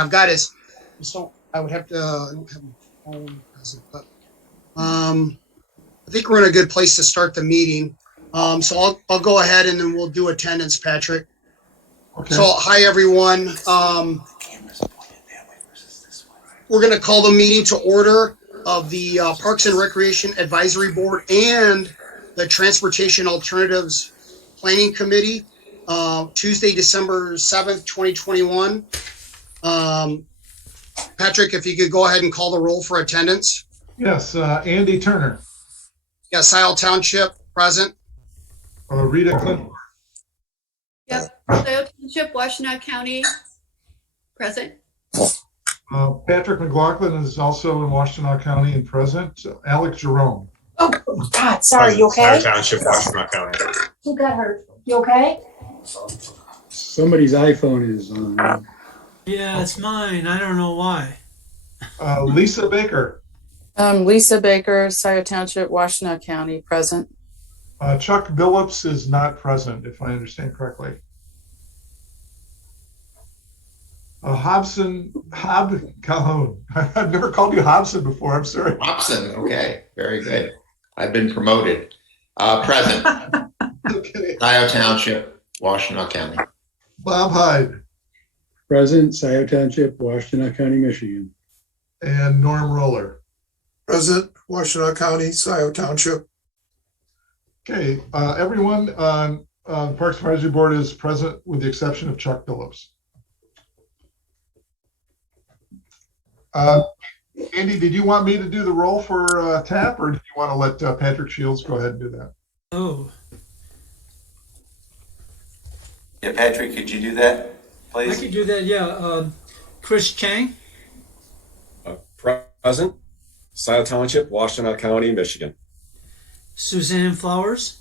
I've got is, so I would have to, I don't have my phone present, but I think we're in a good place to start the meeting. So I'll go ahead and then we'll do attendance, Patrick. Okay. So hi, everyone. We're going to call the meeting to order of the Parks and Recreation Advisory Board and the Transportation Alternatives Planning Committee, Tuesday, December 7th, 2021. Patrick, if you could go ahead and call the roll for attendance. Yes, Andy Turner. Yeah, Scio Township, present. Rita Clinton. Yep, Scio Township, Washtenaw County, present. Patrick Mclaughlin is also in Washtenaw County and present. Alec Jerome. Oh, God, sorry, you okay? Scio Township, Washtenaw County. Who got hurt? You okay? Somebody's iPhone is on. Yeah, it's mine. I don't know why. Lisa Baker. Lisa Baker, Scio Township, Washtenaw County, present. Chuck Billups is not present, if I understand correctly. Hobson Calhoun. I've never called you Hobson before. I'm sorry. Hobson, okay, very good. I've been promoted. Present. Okay. Scio Township, Washtenaw County. Bob Hyde. Present, Scio Township, Washtenaw County, Michigan. And Norm Roller. Present, Washtenaw County, Scio Township. Okay, everyone on the Parks Advisory Board is present with the exception of Chuck Billups. Andy, did you want me to do the roll for TAP, or do you want to let Patrick Shields go ahead and do that? Oh, Yeah, Patrick, could you do that, I please? could do that, yeah. Chris Chang, Present, Scio Township, Washtenaw County, Michigan. Suzanne Flowers,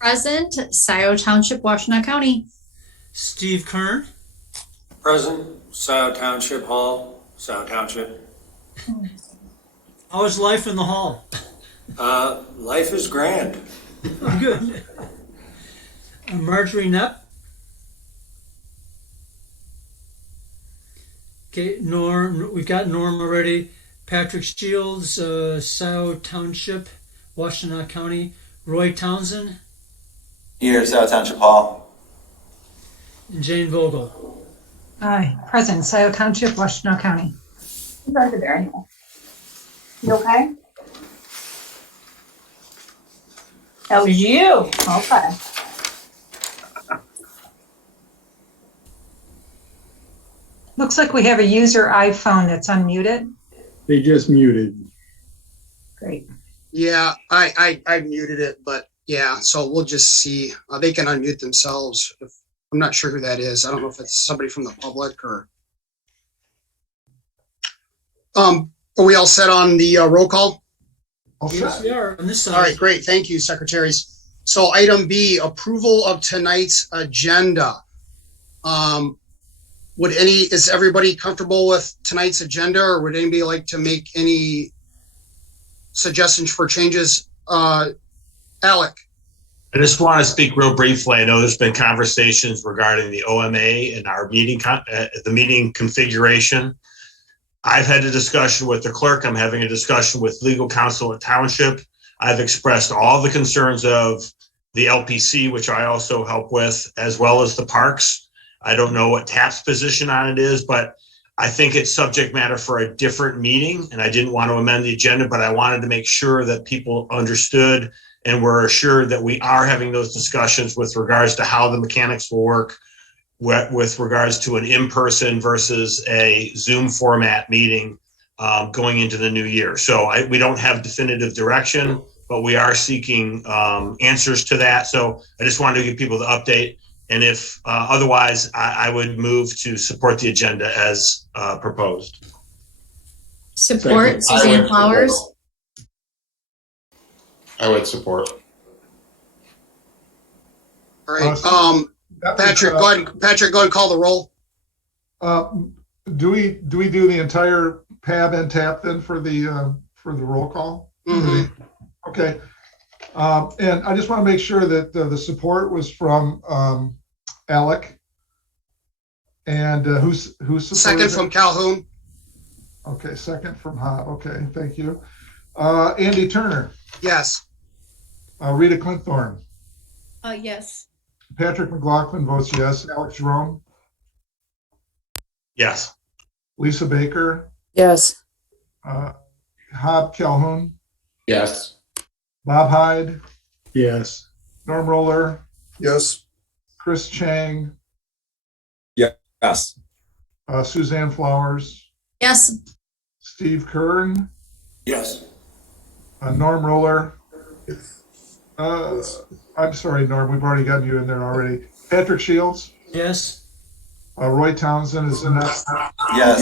Present, Scio Township, Washtenaw County. Steve Kern, Present, Scio Township Hall, Scio Township. how is life in the hall? Life is grand. Good. Marjorie Knapp. Okay, Norm, we've got Norm already. Patrick Shields, Scio Township, Washtenaw County. Roy Townsend Here, Scio Township Hall. and Jane Vogel. Aye, present, Scio Township, Washtenaw County. Who's under there anyway? You okay? That was you. Okay. Looks like we have a user iPhone that's unmuted. They just muted. Great. Yeah, I muted it, but yeah, so we'll just see. They can unmute themselves. I'm not sure who that is. I don't know if it's somebody from the public or. Are we all set on the roll call? Yes, we are on this side. All right, great. Thank you, secretaries. So item B, approval of tonight's agenda. Is everybody comfortable with tonight's agenda, or would anybody like to make any suggestions for changes? Alec? I just want to speak real briefly. I know there's been conversations regarding the OMA and our meeting, the meeting configuration. I've had a discussion with the clerk. I'm having a discussion with legal counsel at Township. I've expressed all the concerns of the LPC, which I also help with, as well as the parks. I don't know what TAP's position on it is, but I think it's subject matter for a different meeting, and I didn't want to amend the agenda, but I wanted to make sure that people understood and were assured that we are having those discussions with regards to how the mechanics will work with regards to an in-person versus a Zoom format meeting going into the new year. So we don't have definitive direction, but we are seeking answers to that. So I just wanted to give people the update. And if otherwise, I would move to support the agenda as proposed. Support, Suzanne Flowers. I would support. All right, Patrick, go ahead and call the roll. Do we do the entire PAB and TAP then for the roll call? Mm-hmm. Okay. And I just want to make sure that the support was from Alec And who's supported Second it? from Calhoun. Okay, second from Hobb. Okay, thank you. Andy Turner, Yes. Rita Clinthorne, Yes. Patrick McLaughlin votes yes. Alex Jerome, Yes. Lisa Baker, Yes. Hobb Calhoun, Yes. Bob Hyde, Yes. Norm Roller, Yes. Chris Chang, Yes. Suzanne Flowers, Yes. Steve Kern, Yes. Norm Roller. Yes. I'm sorry, Norm, we've already gotten you in there already. Patrick Shields, Yes. Roy Townsend is next. Yes.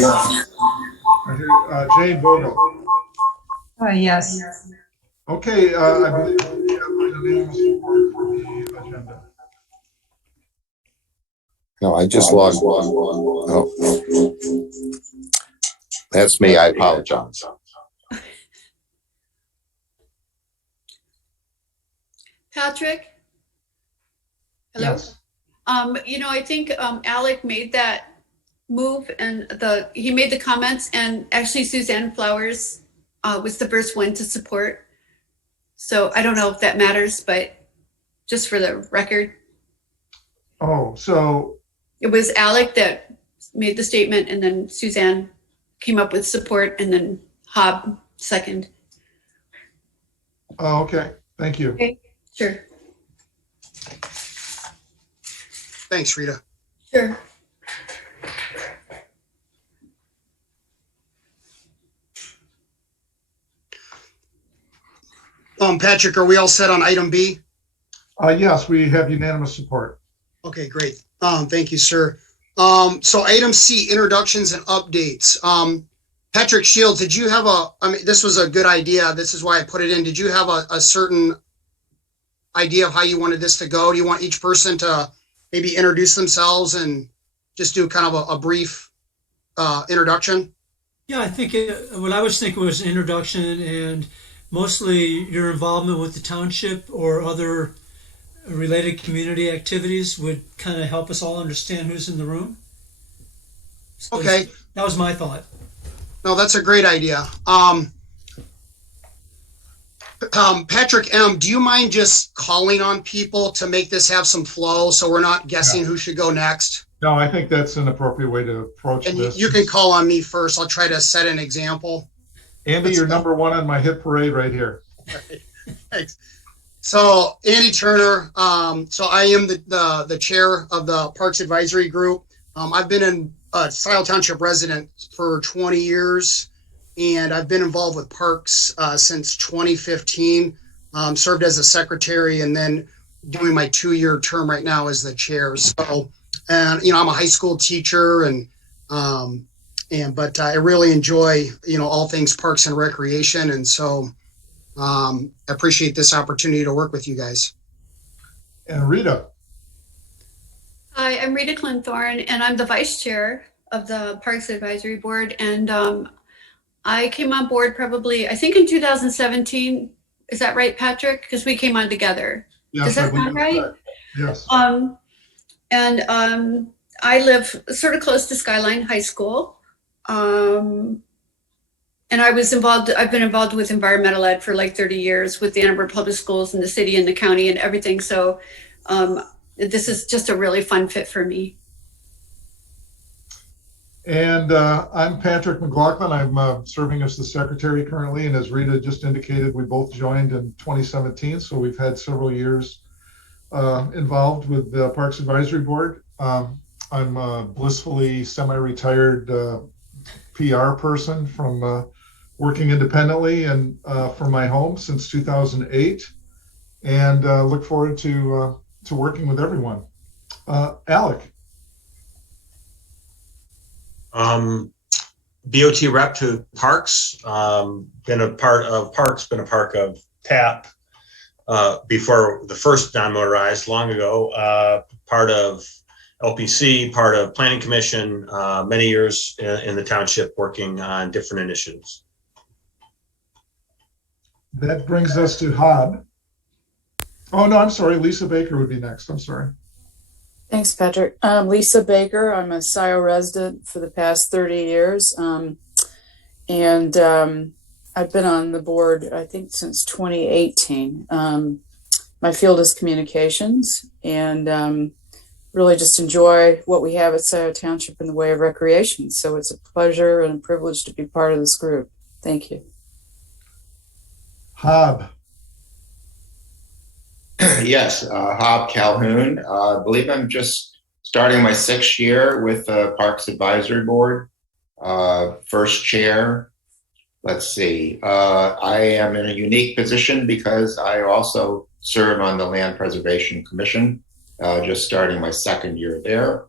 Jane Vogel. Yes. Okay, I believe we have unanimous support for the agenda. No, I just logged. Oh. That's me. I apologize. Patrick? Hello? Yes. I think Alec made that move and he made the comments, and actually Suzanne Flowers was the first one to support. So I don't know if that matters, but just for the record, Oh, so, it was Alec that made the statement, and then Suzanne came up with support, and then Hobb second. oh, okay, thank you. Okay, sure. Thanks, Rita. Sure. Patrick, are we all set on item B? Yes, we have unanimous support. Okay, great. Thank you, sir. So item C, introductions and updates. Patrick Shields, did you have this was a good idea. This is why I put it in. Did you have a certain idea of how you wanted this to go? Do you want each person to maybe introduce themselves and just do kind of a brief introduction? Yeah, I think what I was thinking was introduction and mostly your involvement with the township or other related community activities would kind of help us all understand who's in the room. So Okay. that was my thought. No, that's a great idea. Patrick M., do you mind just calling on people to make this have some flow so we're not guessing who should go next? No, I think that's an appropriate way to approach And this. you can call on me first. I'll try to set an example. Andy, you're number one on my hit parade right here. Thanks. So Andy Turner, so I am the chair of the Parks Advisory Group. I've been a Scio Township resident for 20 years, and I've been involved with parks since 2015. Served as a secretary, and then doing my 2-year term right now as the chair. So, and I'm a high school teacher, but I really enjoy all things parks and recreation, and so I appreciate this opportunity to work with you guys. And Rita. Hi, I'm Rita Clinthorne, and I'm the vice chair of the Parks Advisory Board. And I came on board probably, I think in 2017. Is that right, Patrick? Because we came on together. Yes, Does that sound right? Yes. I live sort of close to Skyline High School. And I've been involved with environmental ed for like 30 years with the Ann Arbor Public Schools and the city and the county and everything. So this is just a really fun fit for me. And I'm Patrick McLaughlin. I'm serving as the secretary currently. And as Rita just indicated, we both joined in 2017. So we've had several years involved with the Parks Advisory Board. I'm a blissfully semi-retired PR person from working independently and from my home since 2008, and look forward to working with everyone. Alec. BOT rep to Parks, been a part of Parks, been a part of TAP before the first non-motorized long ago, part of LPC, part of Planning Commission, many years in the township working on different initiatives. That brings us to Hobb. Oh, no, I'm sorry. Lisa Baker would be next. I'm sorry. Thanks, Patrick. Lisa Baker. I'm a Scio resident for the past 30 years. And I've been on the board, I think, since 2018. My field is communications, and really just enjoy what we have at Scio Township in the way of recreation. So it's a pleasure and a privilege to be part of this group. Thank you. Hob. Yes, Hob Calhoun. I believe I'm just starting my 6th year with the Parks Advisory Board. First chair. Let's see. I am in a unique position because I also serve on the Land Preservation Commission, just starting my 2nd year there.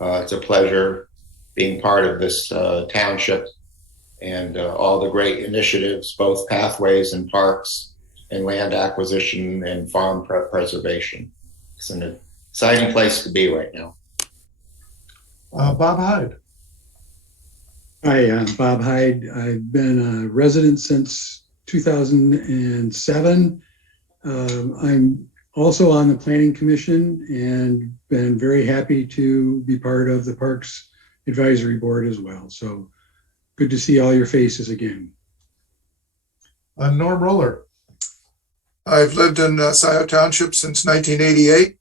It's a pleasure being part of this township and all the great initiatives, both pathways and parks and land acquisition and farm preservation. It's an exciting place to be right now. Bob Hyde. Hi, I'm Bob Hyde. I've been a resident since 2007. I'm also on the Planning Commission and been very happy to be part of the Parks Advisory Board as well. So good to see all your faces again. Norm Roller. I've lived in Scio Township since 1988.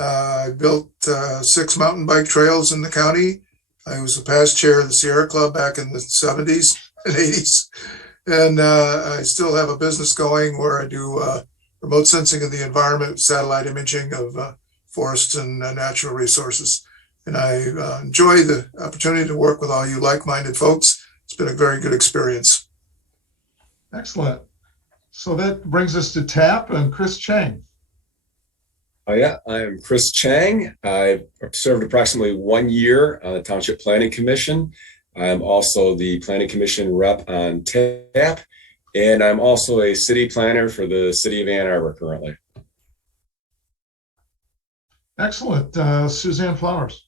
I built 6 mountain bike trails in the county. I was the past chair of the Sierra Club back in the 70s and 80s. And I still have a business going where I do remote sensing of the environment, satellite imaging of forests and natural resources. And I enjoy the opportunity to work with all you like-minded folks. It's been a very good experience. Excellent. So that brings us to TAP and Chris Chang. Yeah, I'm Chris Chang. I've served approximately 1 year on the Township Planning Commission. I'm also the Planning Commission rep on TAP, and I'm also a city planner for the city of Ann Arbor currently. Excellent. Suzanne Flowers.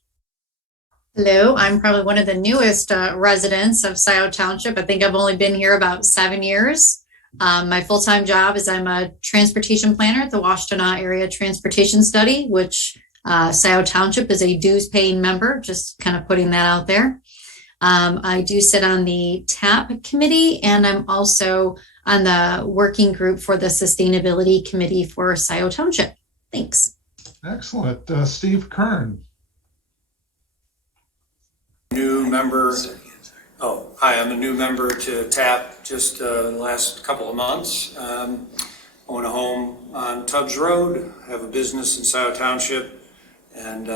Hello, I'm probably one of the newest residents of Scio Township. I think I've only been here about 7 years. My full-time job is I'm a transportation planner at the Washtenaw Area Transportation Study, which Scio Township is a dues-paying member, just kind of putting that out there. I do sit on the TAP committee, and I'm also on the working group for the Sustainability Committee for Scio Township. Thanks. Excellent. Steve Kern. New member. Oh, hi, I'm a new member to TAP just the last couple of months. Own a home on Tubbs Road, have a business in Scio Township, and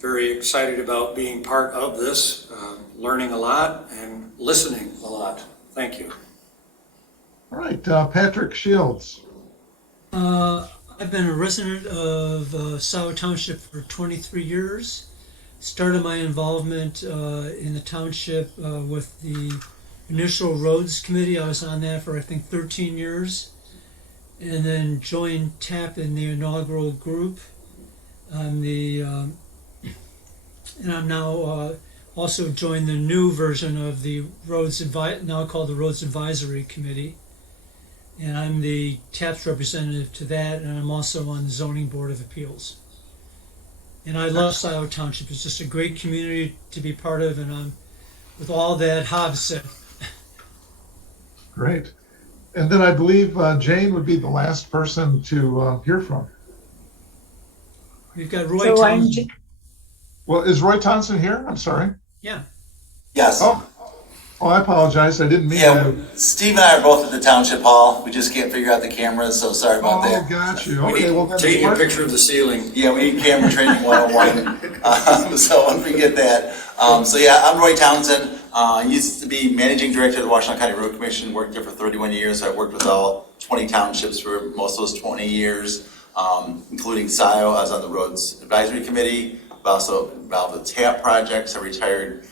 very excited about being part of this, learning a lot and listening a lot. Thank you. All right, Patrick Shields. I've been a resident of Scio Township for 23 years. Started my involvement in the township with the initial roads committee. I was on that for I think 13 years, and then joined TAP in the inaugural group. I'm now also joined the new version of the now called the Roads Advisory Committee, and I'm the TAP's representative to that, and I'm also on the Zoning Board of Appeals. And I love Scio Township. It's just a great community to be part of, and I'm with all that Hobbs said. Great. And then I believe Jane would be the last person to hear from. We've got Roy Townsend. Well, is Roy Townsend here? I'm sorry. Yeah. Yes. Oh, I apologize. I didn't mean to. Steve and I are both at the Township Hall. We just can't figure out the cameras, so sorry about that. Oh, got you. Okay, well, taking a picture of the ceiling. Yeah, we need camera training 101. So once we get that. So yeah, I'm Roy Townsend. I used to be Managing Director of the Washtenaw County Road Commission, worked there for 31 years. So I worked with all 20 townships for most of those 20 years, including Scio. I was on the Roads Advisory Committee. I'm also involved with TAP projects. I retired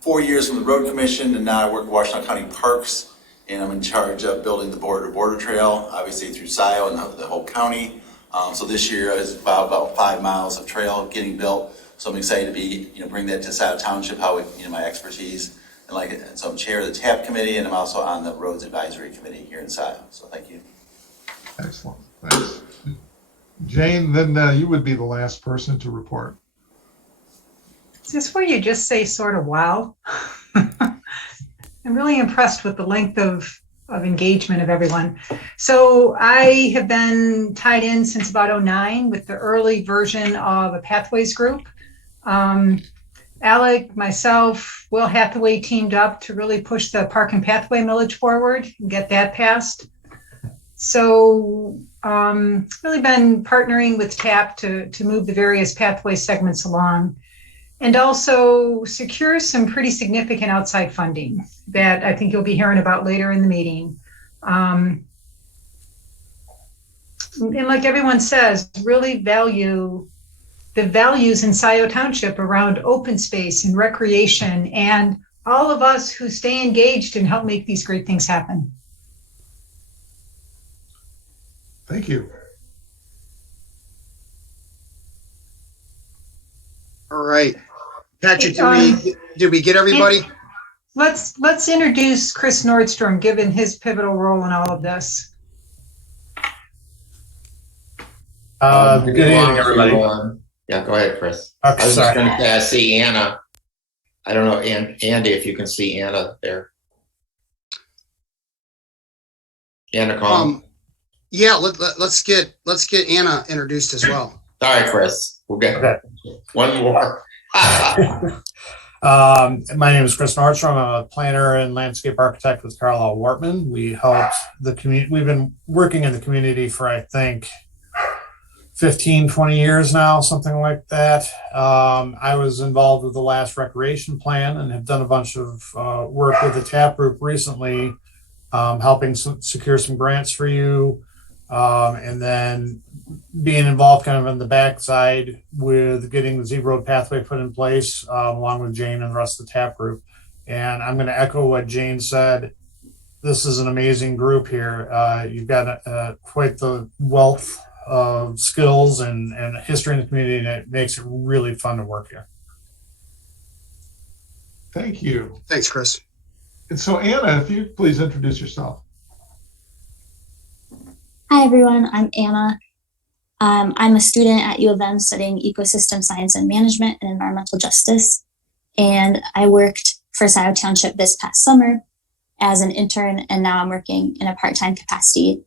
4 years from the Road Commission, and now I work at Washtenaw County Parks, and I'm in charge of building the border trail, obviously through Scio and the whole county. So this year is about 5 miles of trail getting built. So I'm excited to be, bring that to Scio Township, my expertise, and so I'm chair of the TAP committee, and I'm also on the Roads Advisory Committee here in Scio. So thank you. Excellent. Thanks. Jane, then you would be the last person to report. Is this where you just say sort of wow? I'm really impressed with the length of engagement of everyone. So I have been tied in since about 2009 with the early version of a Pathways group. Alec, myself, Will Hathaway teamed up to really push the Park and Pathway millage forward and get that passed. So really been partnering with TAP to move the various pathway segments along, and also secure some pretty significant outside funding that I think you'll be hearing about later in the meeting. And like everyone says, really value the values in Scio Township around open space and recreation, and all of us who stay engaged and help make these great things happen. Thank you. All right. Patrick, did we get everybody? Let's introduce Chris Nordstrom, given his pivotal role in all of this. Good evening, everybody. Yeah, go ahead, Chris. Okay, I was sorry. just going to see Anna. I don't know, Andy, if you can see Anna there. Anna, call. Yeah, let's get Anna introduced as well. Sorry, Chris. We'll get one more. My name is Chris Nordstrom. I'm a planner and landscape architect with Carlisle Wortman. We helped the community. We've been working in the community for, I think, 15, 20 years now, something like that. I was involved with the last recreation plan and have done a bunch of work with the TAP group recently, helping secure some grants for you, and then being involved kind of on the backside with getting the Z Road pathway put in place, along with Jane and the rest of the TAP group. And I'm going to echo what Jane said. This is an amazing group here. You've got quite the wealth of skills and history in the community, and it makes it really fun to work here. Thank you. Thanks, Chris. And so Anna, if you please introduce yourself. Hi, everyone. I'm Anna. I'm a student at U of M studying ecosystem science and management and environmental justice. And I worked for Scio Township this past summer as an intern, and now I'm working in a part-time capacity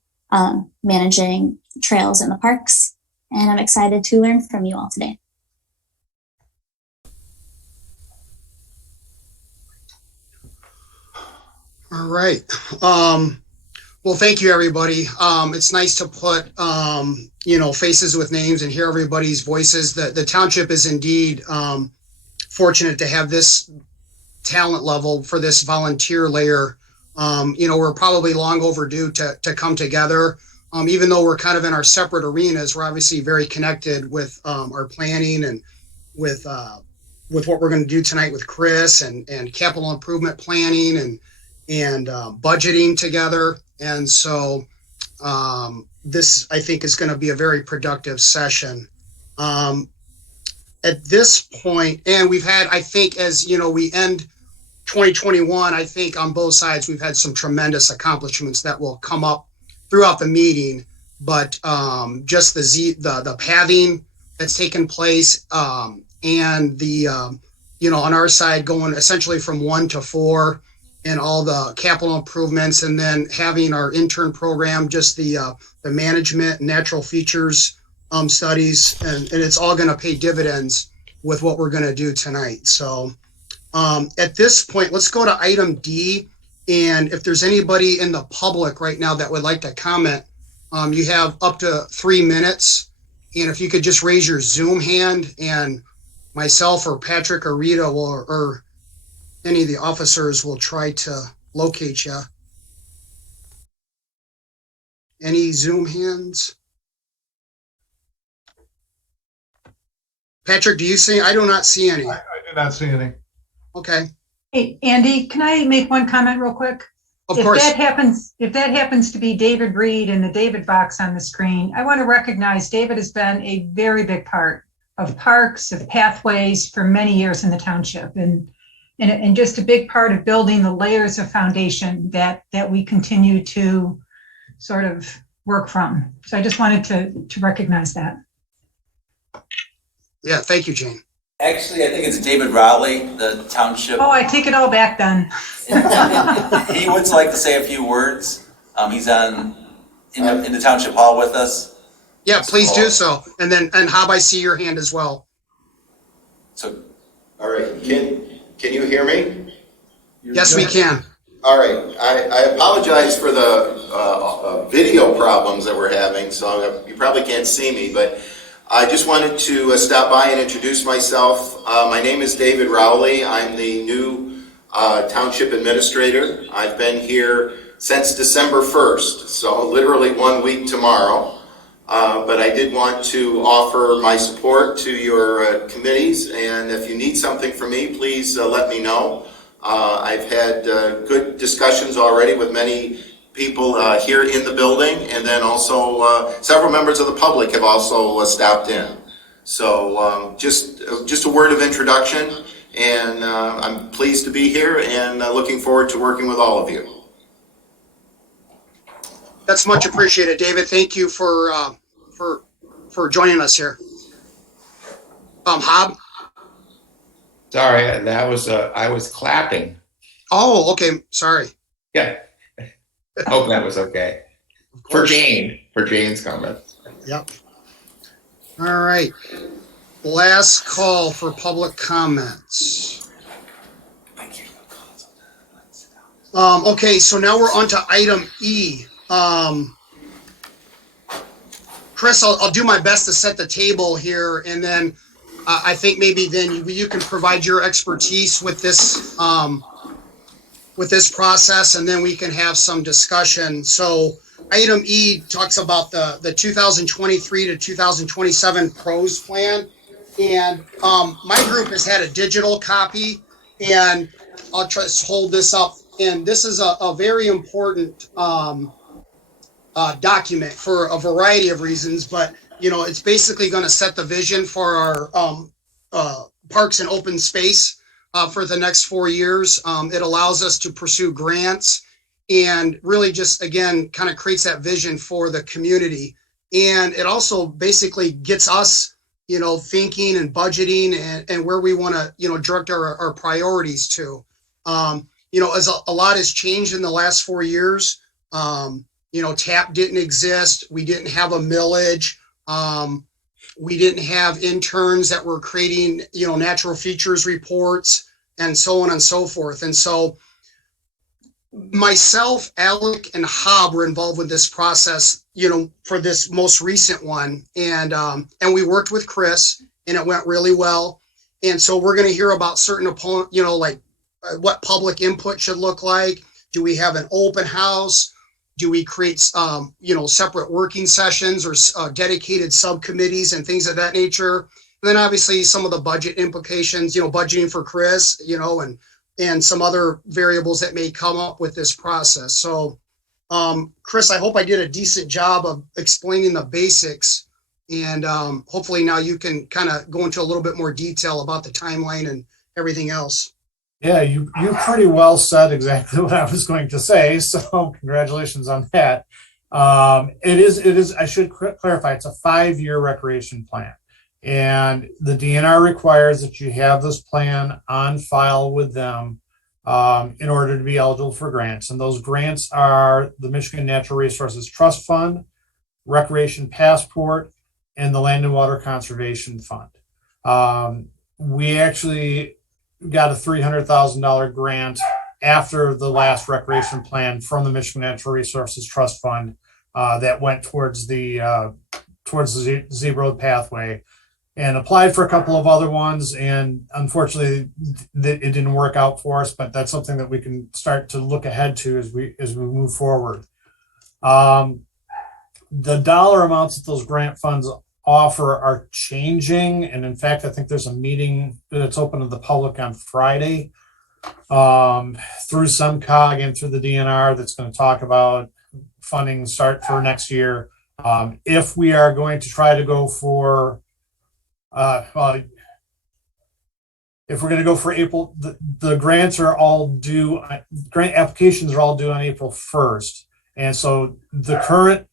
managing trails in the parks. And I'm excited to learn from you all today. All right. Well, thank you, everybody. It's nice to put, faces with names and hear everybody's voices. The township is indeed fortunate to have this talent level for this volunteer layer. We're probably long overdue to come together. Even though we're kind of in our separate arenas, we're obviously very connected with our planning and with what we're going to do tonight with Chris and capital improvement planning and budgeting together. And so this, I think, is going to be a very productive session. At this point, and we've had, I think, as we end 2021, I think on both sides, we've had some tremendous accomplishments that will come up throughout the meeting. But just the pathing that's taken place and the, on our side going essentially from 1 to 4, and all the capital improvements, and then having our intern program, just the management, natural features studies, and it's all going to pay dividends with what we're going to do tonight. So at this point, let's go to item D. And if there's anybody in the public right now that would like to comment, you have up to 3 minutes. And if you could just raise your Zoom hand, and myself or Patrick or Rita or any of the officers will try to locate you. Any Zoom hands? Patrick, do you see? I do not see any. I do not see any. Okay. Hey, Andy, can I make one comment real quick? Of course. If that happens to be David Reed in the David box on the screen, I want to recognize David has been a very big part of parks, of pathways for many years in the township, and just a big part of building the layers of foundation that we continue to sort of work from. So I just wanted to recognize that. Yeah, thank you, Jane. Actually, I think it's David Rowley, the township. Oh, I take it all back then. He would like to say a few words. He's in the township hall with us. Yeah, please do so. And Hob, I see your hand as well. So, all right, can you hear me? Yes, we can. All right, I apologize for the video problems that we're having, so you probably can't see me, but I just wanted to stop by and introduce myself. My name is David Rowley. I'm the new township administrator. I've been here since December 1st, so literally 1 week tomorrow. But I did want to offer my support to your committees, and if you need something from me, please let me know. I've had good discussions already with many people here in the building, and then also several members of the public have also stopped in. So just a word of introduction, and I'm pleased to be here and looking forward to working with all of you. That's much appreciated, David. Thank you for joining us here. Hob? Sorry, that was I was clapping. Oh, okay. Sorry. Yeah. Hope that was okay. For Jane's comment. Yep. All right. Last call for public comments. Okay, so now we're on to item E. Chris, I'll do my best to set the table here, and then I think maybe then you can provide your expertise with this process, and then we can have some discussion. So item E talks about the 2023 to 2027 PROS plan. And my group has had a digital copy, and I'll try to hold this up. And this is a very important document for a variety of reasons, but it's basically going to set the vision for our parks and open space for the next 4 years. It allows us to pursue grants and really just, again, kind of creates that vision for the community. And it also basically gets us, thinking and budgeting and where we want to, direct our priorities to. As a lot has changed in the last 4 years. TAP didn't exist. We didn't have a millage. We didn't have interns that were creating, natural features reports and so on and so forth. And so myself, Alec, and Hob were involved with this process, for this most recent one. And we worked with Chris, and it went really well. And so we're going to hear about certain opponents, like what public input should look like. Do we have an open house? Do we create, separate working sessions or dedicated subcommittees and things of that nature? And then obviously some of the budget implications, budgeting for Chris, and some other variables that may come up with this process. So, Chris, I hope I did a decent job of explaining the basics, and hopefully now you can kind of go into a little bit more detail about the timeline and everything else. Yeah, you pretty well said exactly what I was going to say. So congratulations on that. It is. I should clarify. It's a 5-year recreation plan, and the DNR requires that you have this plan on file with them in order to be eligible for grants. And those grants are the Michigan Natural Resources Trust Fund, Recreation Passport, and the Land and Water Conservation Fund. We actually got a $300,000 grant after the last recreation plan from the Michigan Natural Resources Trust Fund that went towards the Z Road pathway, and applied for a couple of other ones. And unfortunately, it didn't work out for us. But that's something that we can start to look ahead to as we move forward. The dollar amounts that those grant funds offer are changing, and in fact I think there's a meeting that's open to the public on Friday through SEMCOG and through the DNR that's going to talk about funding start for next year. If we are going to try to go for if we're going to go for April, the grants are all due, grant applications are all due on April 1st, and so the current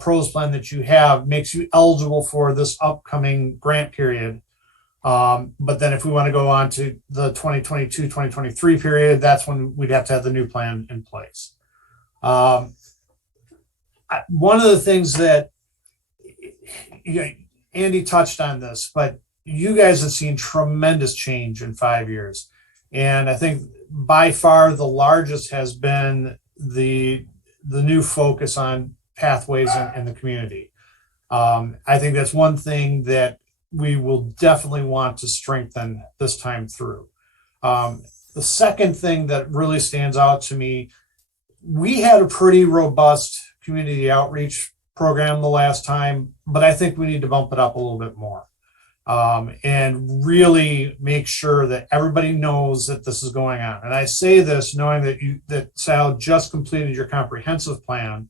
PROS plan that you have makes you eligible for this upcoming grant period. But then if we want to go on to the 2022-2023 period, that's when we'd have to have the new plan in place. One of the things that, Andy touched on this, but you guys have seen tremendous change in 5 years. And I think by far the largest has been the new focus on pathways in the community. I think that's one thing that we will definitely want to strengthen this time through. The second thing that really stands out to me, we had a pretty robust community outreach program the last time, but I think we need to bump it up a little bit more. And really make sure that everybody knows that this is going on. And I say this knowing that Sal just completed your comprehensive plan,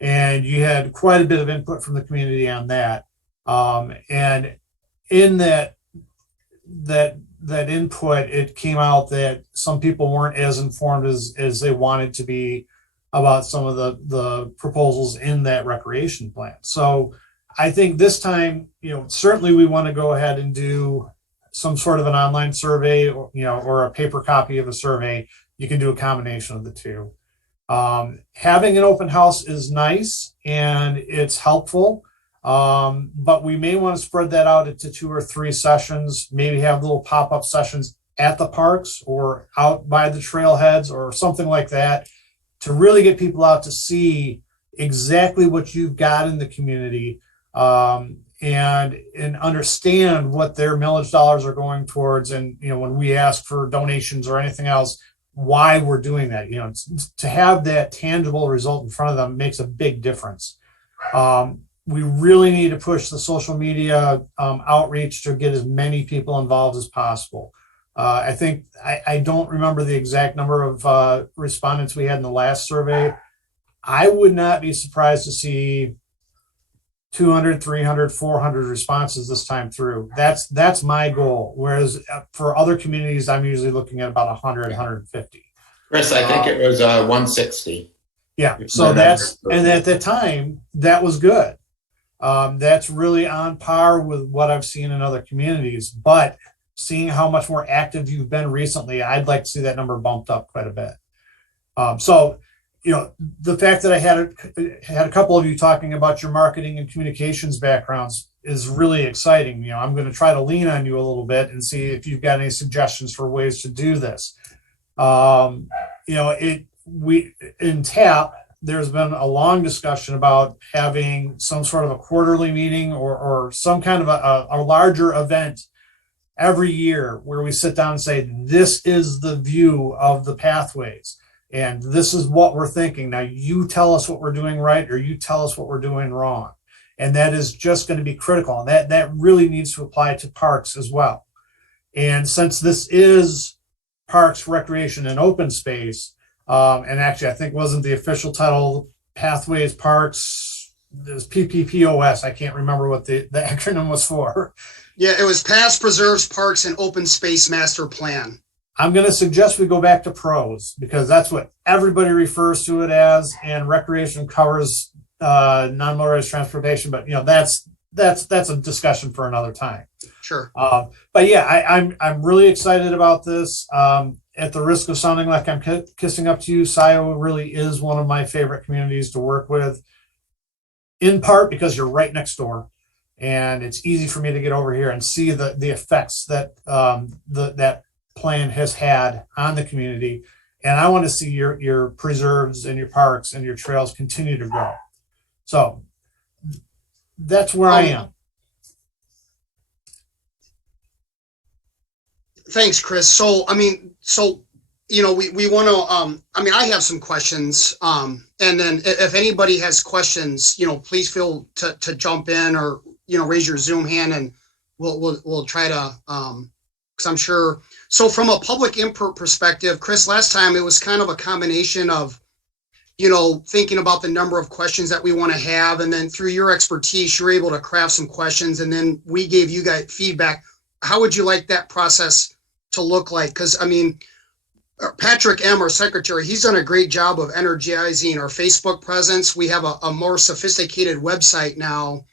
and you had quite a bit of input from the community on that. And in that input, it came out that some people weren't as informed as they wanted to be about some of the proposals in that recreation plan. So I think this time, certainly we want to go ahead and do some sort of an online survey, or a paper copy of a survey. You can do a combination of the two. Having an open house is nice and it's helpful, but we may want to spread that out into 2 or 3 sessions, maybe have little pop-up sessions at the parks or out by the trailheads or something like that, to really get people out to see exactly what you've got in the community, and understand what their millage dollars are going towards. And, when we ask for donations or anything else, why we're doing that, to have that tangible result in front of them makes a big difference. We really need to push the social media outreach to get as many people involved as possible. I think, I don't remember the exact number of respondents we had in the last survey. I would not be surprised to see 200, 300, 400 responses this time through. That's my goal. Whereas for other communities, I'm usually looking at about 100, 150. Chris, I think it was 160. Yeah. So and at the time, that was good. That's really on par with what I've seen in other communities. But seeing how much more active you've been recently, I'd like to see that number bumped up quite a bit. So the fact that I had a couple of you talking about your marketing and communications backgrounds is really exciting. I'm going to try to lean on you a little bit and see if you've got any suggestions for ways to do this. In TAP, there's been a long discussion about having some sort of a quarterly meeting or some kind of a larger event every year where we sit down and say, this is the view of the pathways. And this is what we're thinking. Now you tell us what we're doing right, or you tell us what we're doing wrong. And that is just going to be critical. And that really needs to apply to parks as well. And since this is Parks, Recreation, and Open Space, and actually I think wasn't the official title Pathways, Parks, there's PPPOS. I can't remember what the acronym was for. Yeah, it was Past Preserves, Parks, and Open Space Master Plan. I'm going to suggest we go back to PROS, because that's what everybody refers to it as, and recreation covers non-motorized transportation. But that's a discussion for another time. Sure. But yeah, I'm really excited about this. At the risk of sounding like I'm kissing up to you, Scio really is one of my favorite communities to work with. In part because you're right next door, and it's easy for me to get over here and see the effects that that plan has had on the community. And I want to see your preserves and your parks and your trails continue to grow. So that's where I am. Thanks, Chris. So, we want to, I have some questions. And then if anybody has questions, please feel to jump in or, raise your Zoom hand, and we'll try to, because I'm sure. So from a public input perspective, Chris, last time it was kind of a combination of, thinking about the number of questions that we want to have. And then through your expertise, you're able to craft some questions. And then we gave you guys feedback. How would you like that process to look like? Because, Patrick M., our secretary, he's done a great job of energizing our Facebook presence. We have a more sophisticated website now.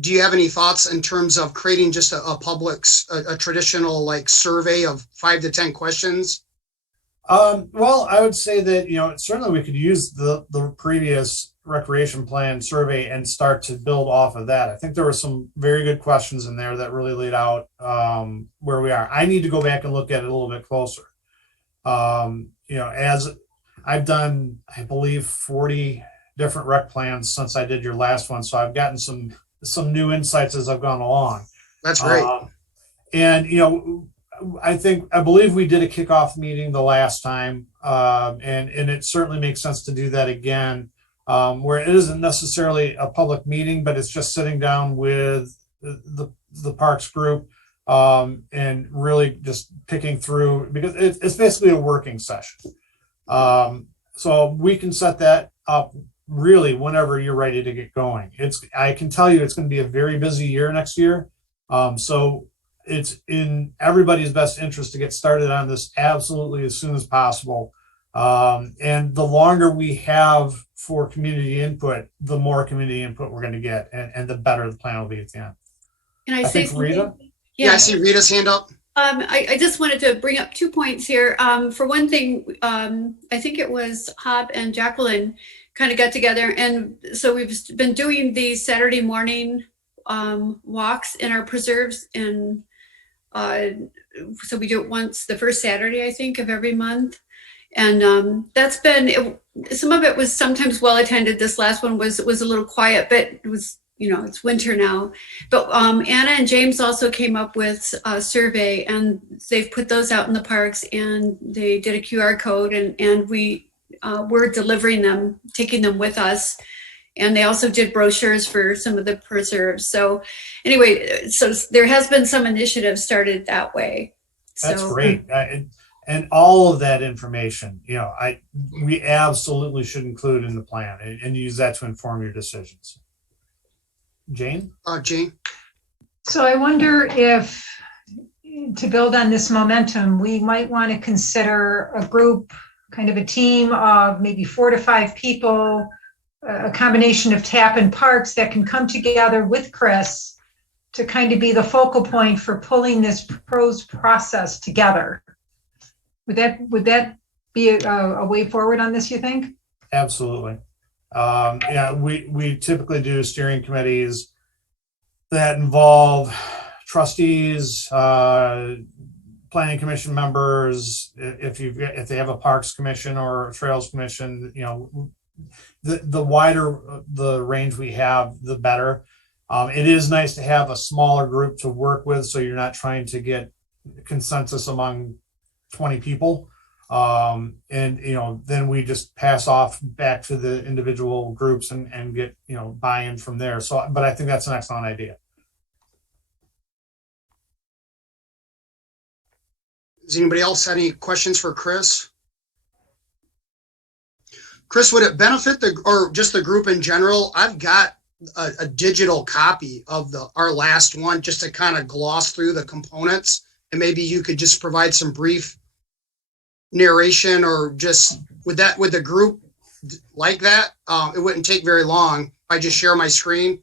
do you have any thoughts in terms of creating just a traditional like survey of 5 to 10 questions? Well, I would say that, certainly we could use the previous recreation plan survey and start to build off of that. I think there were some very good questions in there that really laid out where we are. I need to go back and look at it a little bit closer. As I've done, I believe 40 different rec plans since I did your last one. So I've gotten some new insights as I've gone along. That's great. I believe we did a kickoff meeting the last time, and it certainly makes sense to do that again, where it isn't necessarily a public meeting, but it's just sitting down with the parks group and really just picking through, because it's basically a working session. So we can set that up really whenever you're ready to get going. I can tell you it's going to be a very busy year next year. So it's in everybody's best interest to get started on this absolutely as soon as possible. And the longer we have for community input, the more community input we're going to get, and the better the plan will be at the end. Can I say something? Rita? Yeah, I see Rita's hand up. I just wanted to bring up 2 points here. For one thing, I think it was Hob and Jacqueline kind of got together, and so we've been doing these Saturday morning walks in our preserves, and so we do it once the first Saturday, I think, of every month. And that's been, some of it was sometimes well attended. This last one was a little quiet, but it was, it's winter now. But Anna and James also came up with a survey, and they've put those out in the parks, and they did a QR code, and we're delivering them, taking them with us. And they also did brochures for some of the preserves. So anyway, so there has been some initiative started that way. That's great. And all of that information, we absolutely should include in the plan and use that to inform your decisions. Jane? Jane? So I wonder if, to build on this momentum, we might want to consider a group, kind of a team of maybe 4 to 5 people, a combination of TAP and parks that can come together with Chris to kind of be the focal point for pulling this pros process together. Would that be a way forward on this, you think? Absolutely. We typically do steering committees that involve trustees, planning commission members, if they have a parks commission or a trails commission, the wider the range we have, the better. It is nice to have a smaller group to work with, so you're not trying to get consensus among 20 people. Then we just pass off back to the individual groups and get, buy-in from there. So, but I think that's an excellent idea. Does anybody else have any questions for Chris? Chris, would it benefit or just the group in general? I've got a digital copy of our last one just to kind of gloss through the components, and maybe you could just provide some brief narration, or just would the group like that? It wouldn't take very long if I just share my screen.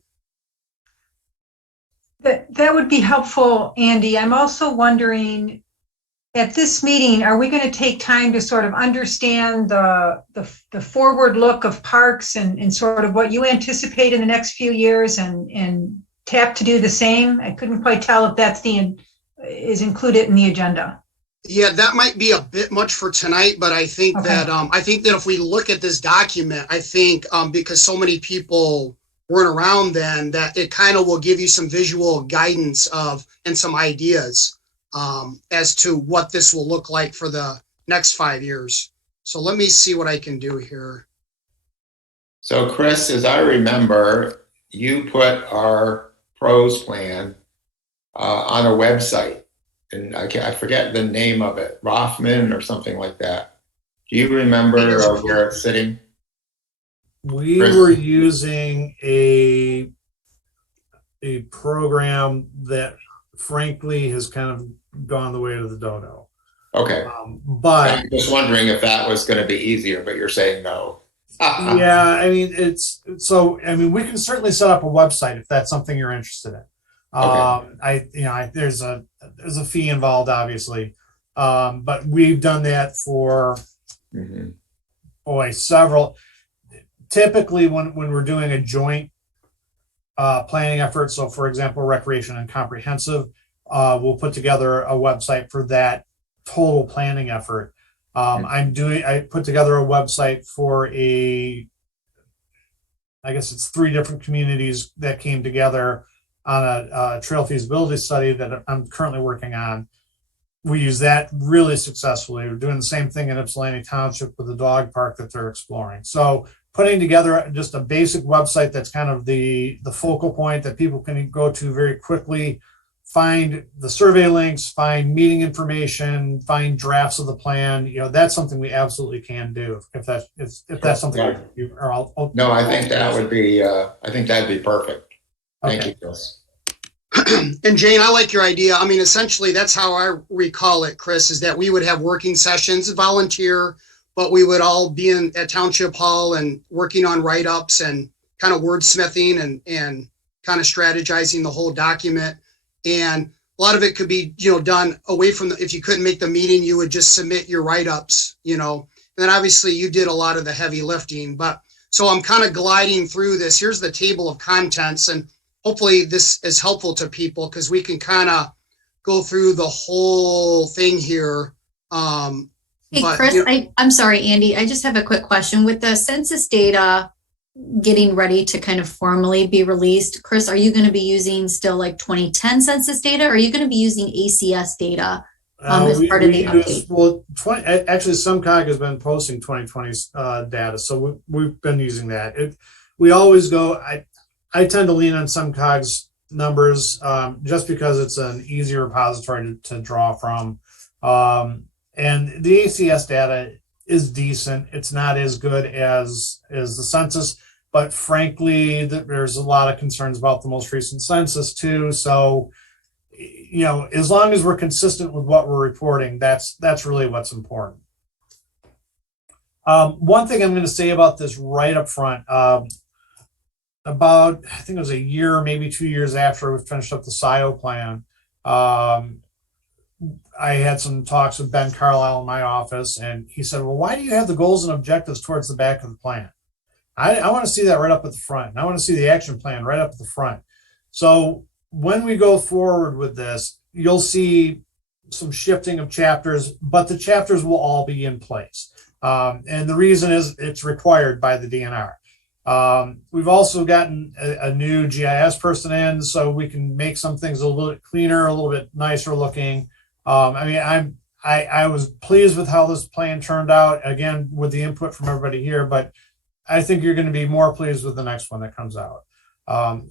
That would be helpful, Andy. I'm also wondering, at this meeting, are we going to take time to sort of understand the forward look of parks and sort of what you anticipate in the next few years, and TAP to do the same? I couldn't quite tell if that's is included in the agenda. Yeah, that might be a bit much for tonight, but I think that if we look at this document, I think because so many people weren't around then, that it kind of will give you some visual guidance and some ideas as to what this will look like for the next 5 years. So let me see what I can do here. So Chris, as I remember, you put our pros plan on a website, and I forget the name of it, Rothman or something like that. Do you remember where it's sitting? We were using a program that frankly has kind of gone the way of the dodo. Okay. But I'm just wondering if that was going to be easier, but you're saying no. Yeah, I mean, we can certainly set up a website if that's something you're interested in. There's a fee involved, obviously, but we've done that for several. Typically, when we're doing a joint planning effort, so for example, recreation and comprehensive, we'll put together a website for that total planning effort. I put together a website for I guess it's 3 different communities that came together on a trail feasibility study that I'm currently working on. We use that really successfully. We're doing the same thing in Ypsilanti Township with the dog park that they're exploring. So putting together just a basic website that's kind of the focal point that people can go to very quickly, find the survey links, find meeting information, find drafts of the plan. That's something we absolutely can do if that's something you are. No, I think that would be, that'd be perfect. Thank you, Chris. And Jane, I like your idea. I mean, essentially, that's how I recall it, Chris, is that we would have working sessions, volunteer, but we would all be at Township Hall and working on write-ups and kind of wordsmithing and kind of strategizing the whole document. And a lot of it could be, done away from if you couldn't make the meeting, you would just submit your write-ups, and then obviously you did a lot of the heavy lifting. But so I'm kind of gliding through this. Here's the table of contents, and hopefully this is helpful to people because we can kind of go through the whole thing here. Hey, Chris, I'm sorry, Andy, I just have a quick question. With the census data getting ready to kind of formally be released, Chris, are you going to be using still like 2010 census data, or are you going to be using ACS data as part of the update? Well, actually, SumCog has been posting 2020 data, so we've been using that. We always go. I tend to lean on SumCog's numbers just because it's an easier repository to draw from. And the ACS data is decent. It's not as good as the census, but frankly, there's a lot of concerns about the most recent census too. So, as long as we're consistent with what we're reporting, that's really what's important. One thing I'm going to say about this right up front, about, I think it was a year, maybe 2 years after we finished up the Scio plan, I had some talks with Ben Carlisle in my office, and he said, well, why do you have the goals and objectives towards the back of the plan? I want to see that right up at the front. And I want to see the action plan right up at the front. So when we go forward with this, you'll see some shifting of chapters, but the chapters will all be in place. And the reason is it's required by the DNR. We've also gotten a new GIS person in, so we can make some things a little bit cleaner, a little bit nicer looking. I was pleased with how this plan turned out, again, with the input from everybody here, but I think you're going to be more pleased with the next one that comes out.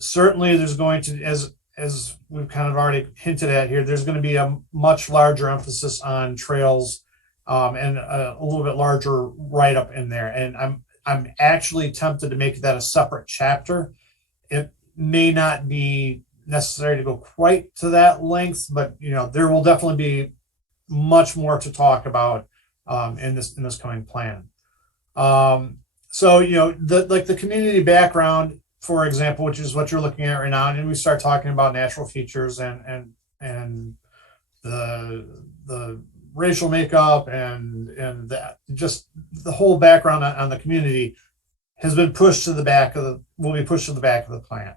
Certainly there's going to, as we've kind of already hinted at here, there's going to be a much larger emphasis on trails and a little bit larger write-up in there. And I'm actually tempted to make that a separate chapter. It may not be necessary to go quite to that length, but there will definitely be much more to talk about in this coming plan. So the community background, for example, which is what you're looking at right now, and we start talking about natural features and the racial makeup and just the whole background on the community has been pushed to the back will be pushed to the back of the plan.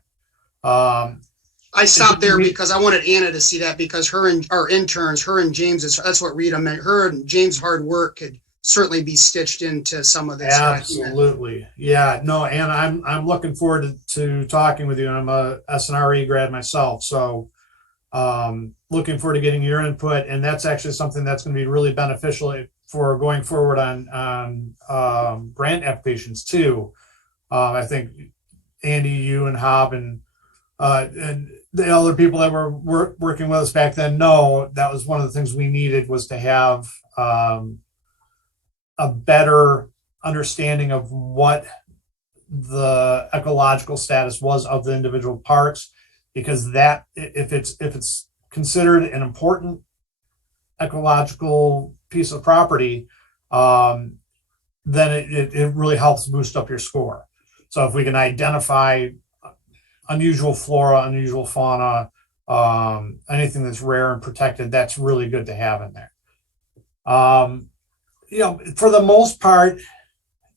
I stopped there because I wanted Anna to see that, because her and our interns, her and James, that's what Rita meant. Her and James' hard work could certainly be stitched into some of this. Absolutely. Yeah, no, and I'm looking forward to talking with you. I'm a SNRE grad myself, so looking forward to getting your input, and that's actually something that's going to be really beneficial for going forward on grant applications too. I think Andy, you and Hob and the other people that were working with us back then know that was one of the things we needed, was to have a better understanding of what the ecological status was of the individual parks, because that if it's considered an important ecological piece of property, then it really helps boost up your score. So if we can identify unusual flora, unusual fauna, anything that's rare and protected, that's really good to have in there. For the most part,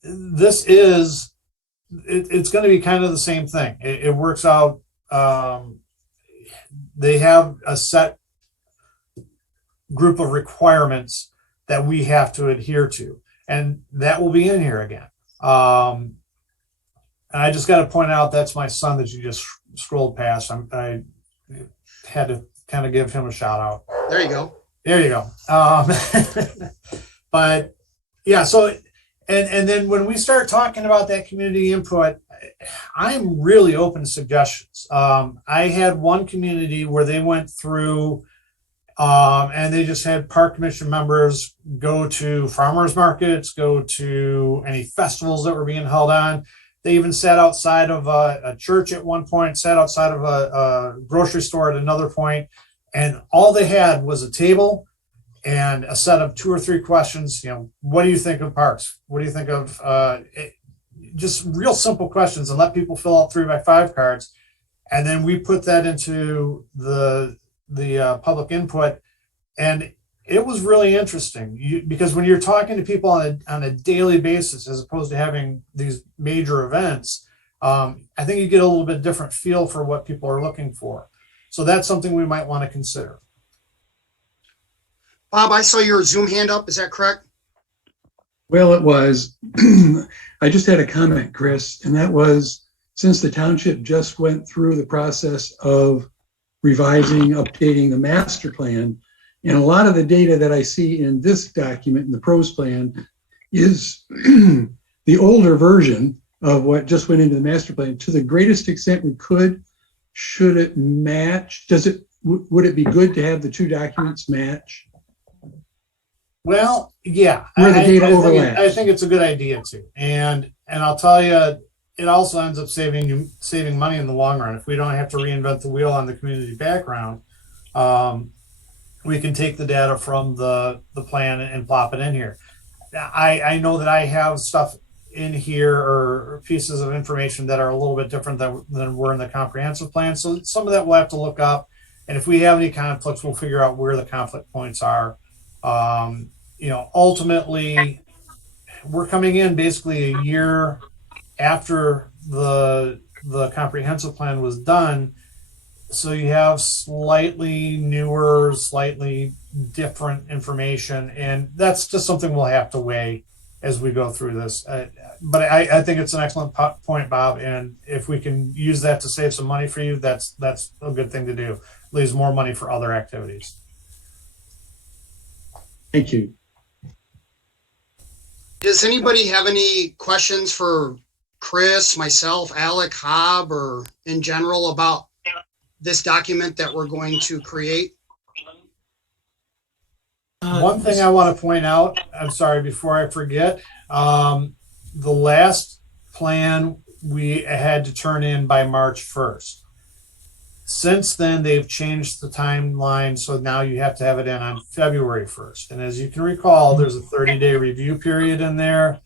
this is, it's going to be kind of the same thing. It works out. They have a set group of requirements that we have to adhere to, and that will be in here again. And I just got to point out, that's my son that you just scrolled past. I had to kind of give him a shout out. There you go. There you go. But yeah, so, and then when we start talking about that community input, I'm really open to suggestions. I had one community where they went through and they just had park commission members go to farmers markets, go to any festivals that were being held on. They even sat outside of a church at one point, sat outside of a grocery store at another point, and all they had was a table and a set of 2 or 3 questions. What do you think of parks? What do you think of just real simple questions, and let people fill out 3x5 cards. And then we put that into the public input, and it was really interesting because when you're talking to people on a daily basis, as opposed to having these major events, I think you get a little bit different feel for what people are looking for. So that's something we might want to consider. Bob, I saw your Zoom hand up. Is that correct? Well, it was. I just had a comment, Chris, and that was, since the township just went through the process of revising, updating the master plan, and a lot of the data that I see in this document, in the pros plan, is the older version of what just went into the master plan. To the greatest extent we could, should it match? Would it be good to have the 2 documents match? Well, yeah, Where the data overlaps. I think it's a good idea too. And I'll tell you, it also ends up saving money in the long run. If we don't have to reinvent the wheel on the community background, we can take the data from the plan and plop it in here. I know that I have stuff in here or pieces of information that are a little bit different than were in the comprehensive plan. So some of that we'll have to look up. And if we have any conflicts, we'll figure out where the conflict points are. Ultimately, we're coming in basically a year after the comprehensive plan was done. So you have slightly newer, slightly different information, and that's just something we'll have to weigh as we go through this. But I think it's an excellent point, Bob, and if we can use that to save some money for you, that's a good thing to do. Leaves more money for other activities. Thank you. Does anybody have any questions for Chris, myself, Alec, Hobb, or in general about this document that we're going to create? One thing I want to point out, I'm sorry, before I forget, the last plan we had to turn in by March 1st. Since then, they've changed the timeline, so now you have to have it in on February 1st. And as you can recall, there's a 30-day review period in there,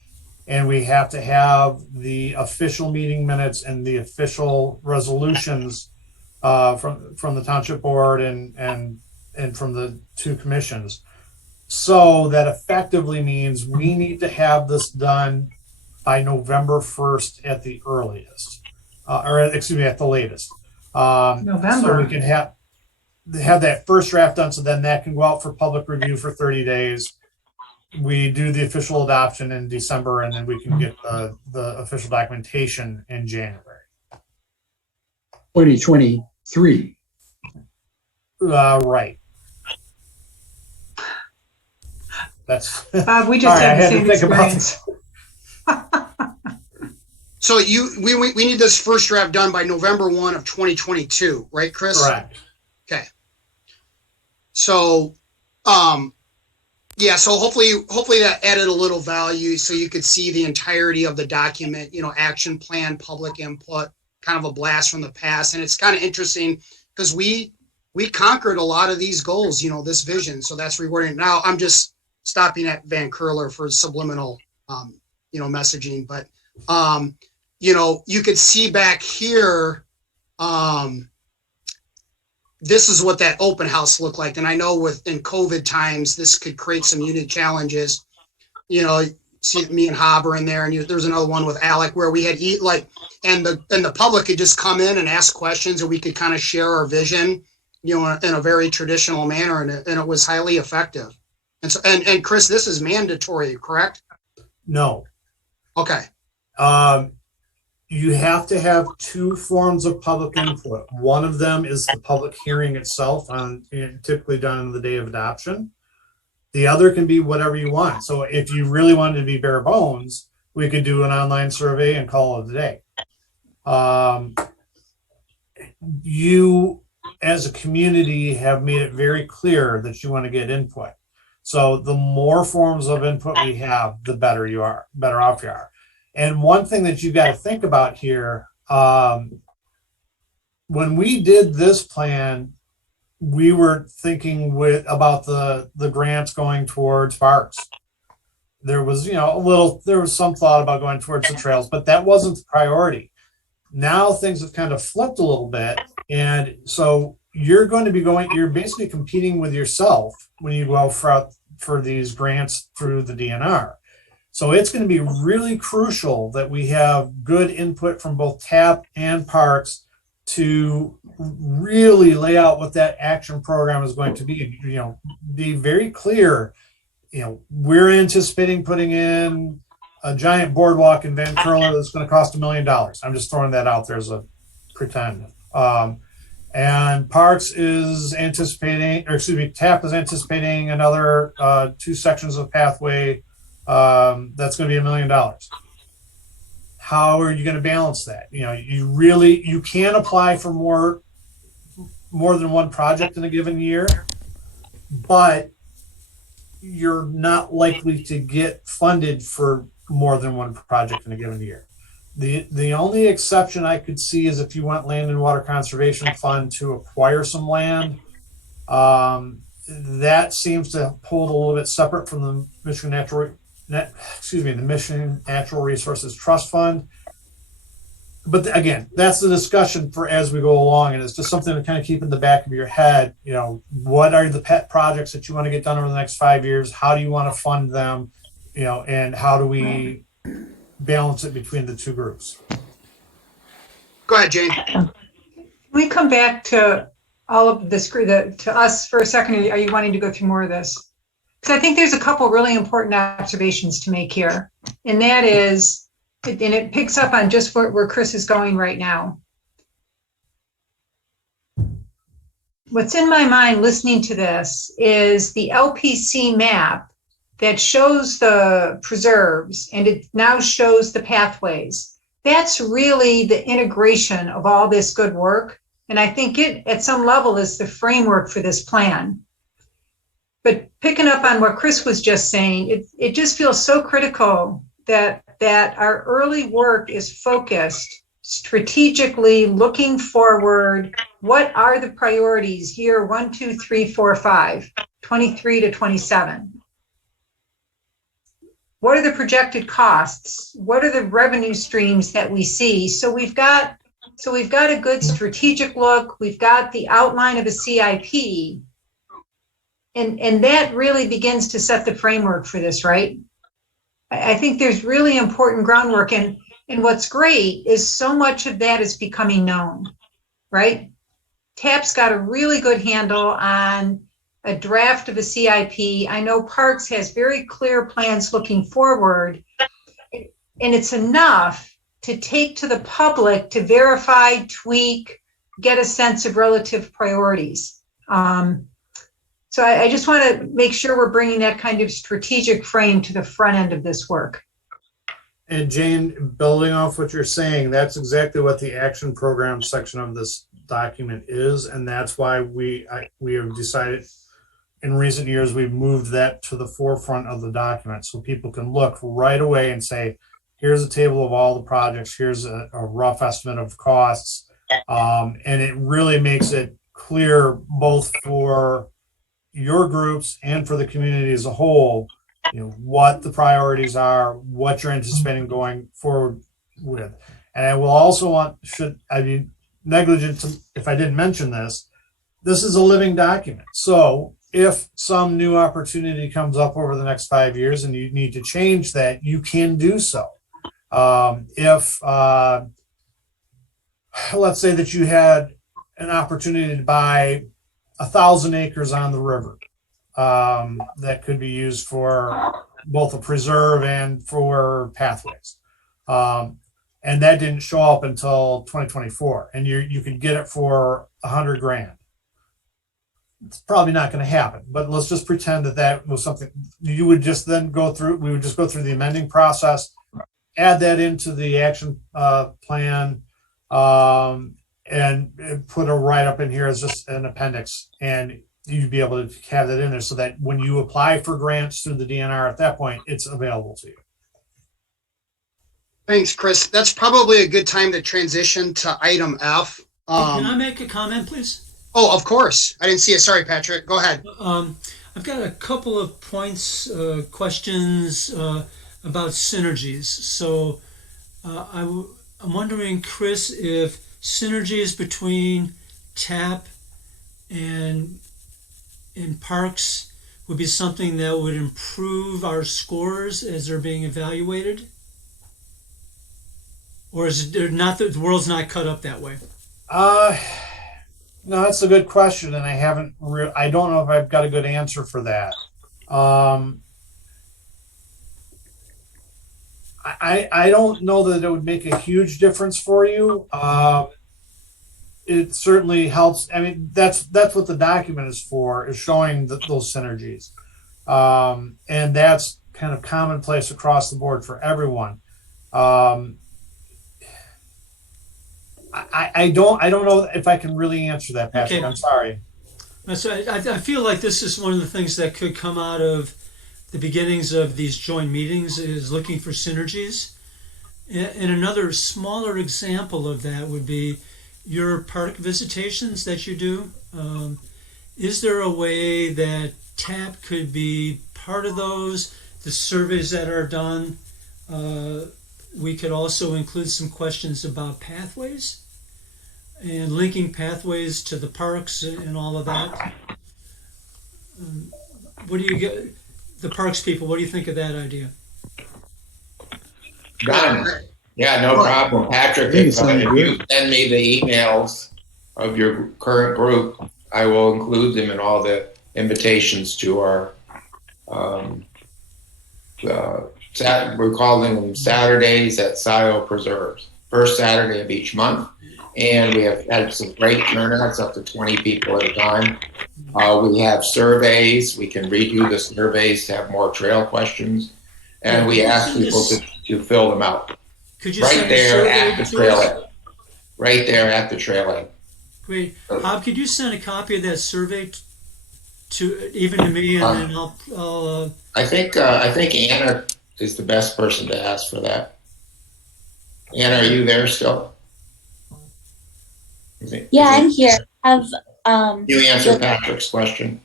and we have to have the official meeting minutes and the official resolutions from the township board and from the 2 commissions. So that effectively means we need to have this done by November 1st at the earliest, at the latest. November. So we can have that first draft done, so then that can go out for public review for 30 days. We do the official adoption in December, and then we can get the official documentation in January. 2023. Right. That's Bob, we just had the same experience. So we need this first draft done by November 1 of 2022, right, Chris? Correct. Okay. So, yeah, so hopefully that added a little value so you could see the entirety of the document, action plan, public input, kind of a blast from the past. And it's kind of interesting because we conquered a lot of these goals, this vision. So that's rewarding. Now I'm just stopping at Van Curler for subliminal messaging. But, you could see back here, this is what that open house looked like. And I know in COVID times, this could create some unique challenges. See me and Hob are in there, and there's another one with Alec where we had and the public could just come in and ask questions, and we could kind of share our vision, in a very traditional manner, and it was highly effective. And so, and Chris, this is mandatory, correct? No. Okay. You have to have two forms of public input. One of them is the public hearing itself, typically done on the day of adoption. The other can be whatever you want. So if you really wanted to be bare bones, we could do an online survey and call it a day. You, as a community, have made it very clear that you want to get input. So the more forms of input we have, the better off you are. And one thing that you got to think about here, when we did this plan, we were thinking about the grants going towards parks. There was, there was some thought about going towards the trails, but that wasn't the priority. Now things have kind of flipped a little bit. And so you're basically competing with yourself when you go for these grants through the DNR. So it's going to be really crucial that we have good input from both TAP and parks to really lay out what that action program is going to be. Be very clear. We're anticipating putting in a giant boardwalk in Van Curler that's going to cost $1 million. I'm just throwing that out there as a pretend. And Parks is anticipating, TAP is anticipating another 2 sections of pathway that's going to be $1 million. How are you going to balance that? You can apply for more than one project in a given year, but you're not likely to get funded for more than one project in a given year. The only exception I could see is if you want Land and Water Conservation Fund to acquire some land. That seems to hold a little bit separate from the Michigan Natural Resources Trust Fund. But again, that's the discussion for as we go along, and it's just something to kind of keep in the back of your head. What are the pet projects that you want to get done over the next 5 years? How do you want to fund them? And how do we balance it between the two groups? Go ahead, Jane. Can we come back to all of this, to us for a second? Are you wanting to go through more of this? Because I think there's a couple really important observations to make here. And that is, and it picks up on just where Chris is going right now. What's in my mind listening to this is the LPC map that shows the preserves, and it now shows the pathways. That's really the integration of all this good work. And I think it, at some level, is the framework for this plan. But picking up on what Chris was just saying, it just feels so critical that our early work is focused strategically, looking forward. What are the priorities year 1, 2, 3, 4, 5, 23 to 27? What are the projected costs? What are the revenue streams that we see? So we've got a good strategic look. We've got the outline of a CIP. And that really begins to set the framework for this, right? I think there's really important groundwork. And what's great is so much of that is becoming known, right? TAP's got a really good handle on a draft of a CIP. I know Parks has very clear plans looking forward, and it's enough to take to the public to verify, tweak, get a sense of relative priorities. So I just want to make sure we're bringing that kind of strategic frame to the front end of this work. And Jane, building off what you're saying, that's exactly what the action program section of this document is, and that's why we have decided in recent years we've moved that to the forefront of the document so people can look right away and say, here's a table of all the projects, here's a rough estimate of costs, and it really makes it clear both for your groups and for the community as a whole what the priorities are, what you're anticipating going forward with. And I will also I'd be negligent if I didn't mention this. This is a living document. So if some new opportunity comes up over the next 5 years and you need to change that, you can do so. Let's say that you had an opportunity to buy 1,000 acres on the river that could be used for both a preserve and for pathways. And that didn't show up until 2024, and you could get it for $100,000. It's probably not going to happen, but let's just pretend that was something you would just then go through. We would just go through the amending process, add that into the action plan, and put a write-up in here as just an appendix, and you'd be able to have that in there so that when you apply for grants through the DNR at that point, it's available to you. Thanks, Chris. That's probably a good time to transition to item F. Can I make a comment, please? Oh, of course. I didn't see it. Sorry, Patrick. Go ahead. I've got a couple of points, questions about synergies. So I'm wondering, Chris, if synergies between TAP and parks would be something that would improve our scores as they're being evaluated? Or is it not that the world's not cut up that way? No, that's a good question, and I don't know if I've got a good answer for that. I don't know that it would make a huge difference for you. It certainly helps. I mean, that's what the document is for, is showing those synergies, and that's kind of commonplace across the board for everyone. I don't know if I can really answer that, Patrick. Okay. I'm sorry. So I feel like this is one of the things that could come out of the beginnings of these joint meetings, is looking for synergies. And another smaller example of that would be your park visitations that you do. Is there a way that TAP could be part of those? The surveys that are done, we could also include some questions about pathways and linking pathways to the parks and all of that. What do you get, the parks people, what do you think of that idea? Done. Yeah, no problem. Patrick, if you send me the emails of your current group, I will include them in all the invitations to our, we're calling them Saturdays at Scio Preserves, first Saturday of each month. And we have had some great turnouts, up to 20 people at a time. We have surveys. We can redo the surveys to have more trail questions. And we ask people to fill them out. Could you right there at the trail end. Right there at the trail end. Great. Bob, could you send a copy of that survey to even to me, and then I'll I think Anna is the best person to ask for that. Anna, are you there still? Yeah, I'm here. You answer Patrick's question.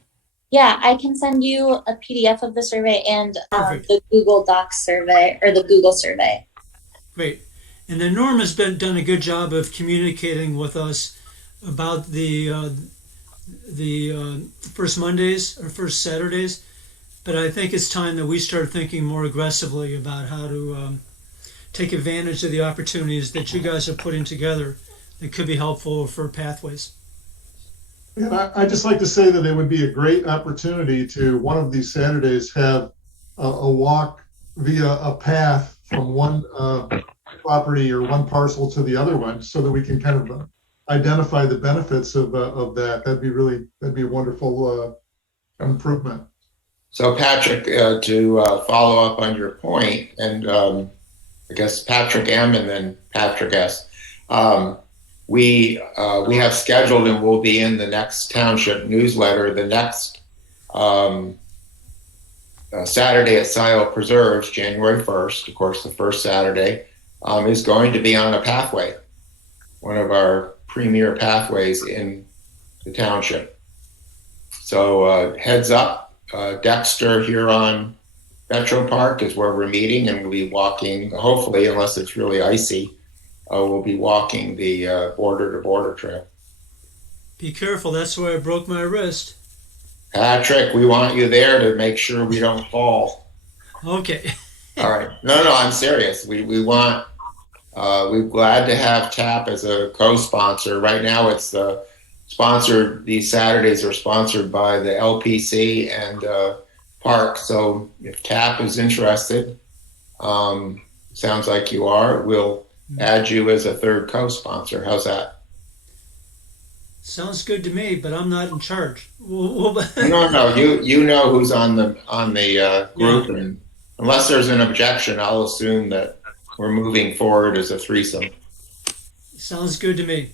Yeah, I can send you a PDF of the survey and the Google Docs survey, or the Google survey. Great. And then Norm has done a good job of communicating with us about the first Mondays or first Saturdays. But I think it's time that we start thinking more aggressively about how to take advantage of the opportunities that you guys are putting together that could be helpful for pathways. Yeah, I'd just like to say that it would be a great opportunity to, one of these Saturdays, have a walk via a path from one property or one parcel to the other one, so that we can kind of identify the benefits of that. That'd be a wonderful improvement. So Patrick, to follow up on your point, and I guess Patrick M and then Patrick S. We have scheduled, and will be in the next township newsletter, the next Saturday at Scio Preserves, January 1st, of course, the first Saturday, is going to be on a pathway, one of our premier pathways in the township. So heads up, Dexter, Huron, Metro Park is where we're meeting, and we'll be walking, hopefully, unless it's really icy, we'll be walking the border to border trail. Be careful. That's where I broke my wrist. Patrick, we want you there to make sure we don't fall. Okay. All right. No, I'm serious. We want, we're glad to have TAP as a co-sponsor. Right now it's sponsored, these Saturdays are sponsored by the LPC and Park. So if TAP is interested, sounds like you are, we'll add you as a third co-sponsor. How's that? Sounds good to me, but I'm not in charge. No, you know who's on the group, Yeah. and unless there's an objection, I'll assume that we're moving forward as a threesome. Sounds good to me.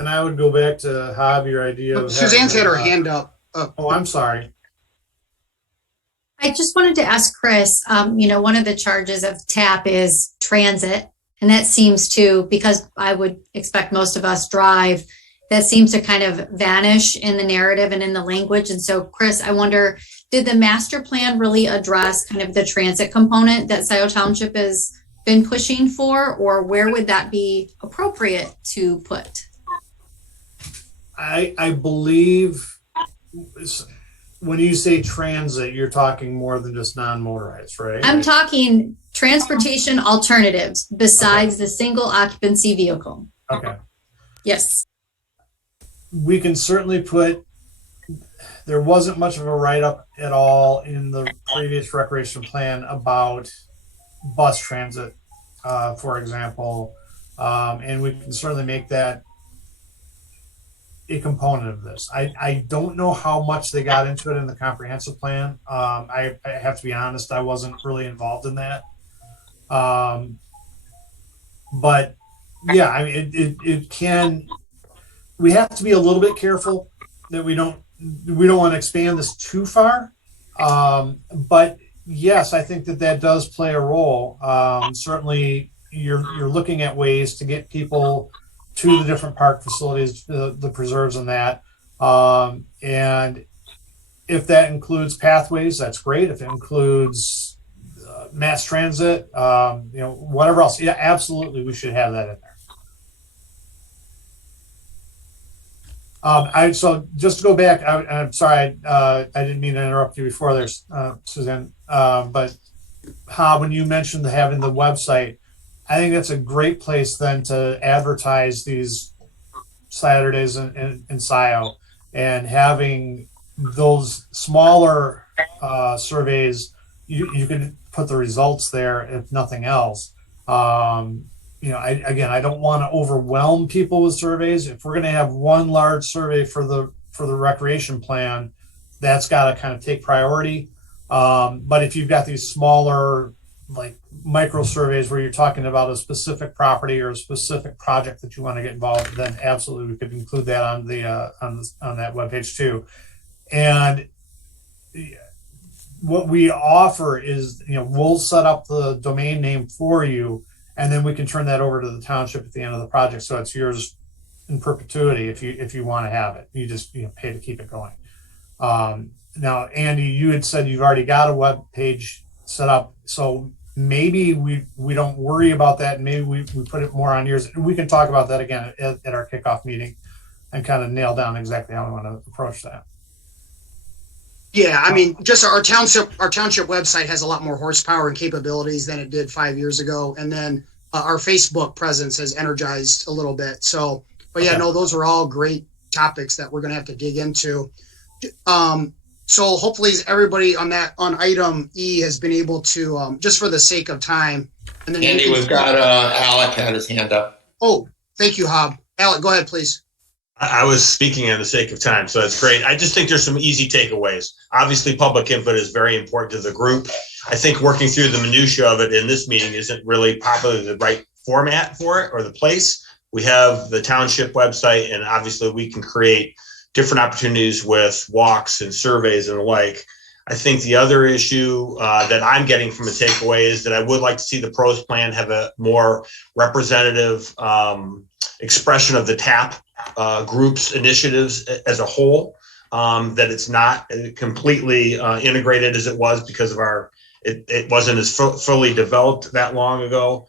And I would go back to Hob, your idea of Suzanne's had her having, hand up. Oh, I'm sorry. I just wanted to ask Chris, one of the charges of TAP is transit. And that seems to, because I would expect most of us drive, that seems to kind of vanish in the narrative and in the language. And so, Chris, I wonder, did the master plan really address kind of the transit component that Scio Township has been pushing for, or where would that be appropriate to put? I believe when you say transit, you're talking more than just non-motorized, right? I'm talking transportation alternatives besides the single occupancy vehicle. Okay. Yes. We can certainly put, there wasn't much of a write-up at all in the previous recreation plan about bus transit, for example. And we can certainly make that a component of this. I don't know how much they got into it in the comprehensive plan. I have to be honest, I wasn't really involved in that. But yeah, I mean, it can, we have to be a little bit careful that we don't want to expand this too far. But yes, I think that does play a role. Certainly you're looking at ways to get people to the different park facilities, the preserves and that. And if that includes pathways, that's great. If it includes mass transit, whatever else, yeah, absolutely, we should have that in there. So just to go back, I'm sorry, I didn't mean to interrupt you before there, Suzanne, but Hob, when you mentioned having the website, I think that's a great place then to advertise these Saturdays in Scio, and having those smaller surveys, you can put the results there if nothing else. I don't want to overwhelm people with surveys. If we're going to have one large survey for the recreation plan, that's got to kind of take priority. But if you've got these smaller, like micro surveys where you're talking about a specific property or a specific project that you want to get involved, then absolutely we could include that on that webpage too. And what we offer is, we'll set up the domain name for you, and then we can turn that over to the township at the end of the project, so it's yours in perpetuity if you want to have it. You just pay to keep it going. Now, Andy, you had said you've already got a web page set up, so maybe we don't worry about that. Maybe we put it more on yours. We can talk about that again at our kickoff meeting and kind of nail down exactly how we want to approach that. Yeah, I mean, just our township website has a lot more horsepower and capabilities than it did 5 years ago. And then our Facebook presence has energized a little bit. So, but yeah, Okay. no, those are all great topics that we're going to have to dig into. So hopefully everybody on item E has been able to, just for the sake of time. And then Andy, we've got Alec had his hand up. Oh, thank you, Hob. Alec, go ahead, please. I was speaking on the sake of time, so that's great. I just think there's some easy takeaways. Obviously, public input is very important to the group. I think working through the minutia of it in this meeting isn't really probably the right format for it or the place. We have the township website, and obviously we can create different opportunities with walks and surveys and the like. I think the other issue that I'm getting from a takeaway is that I would like to see the pros plan have a more representative expression of the TAP groups initiatives as a whole, that it's not completely integrated as it was because of our it wasn't as fully developed that long ago.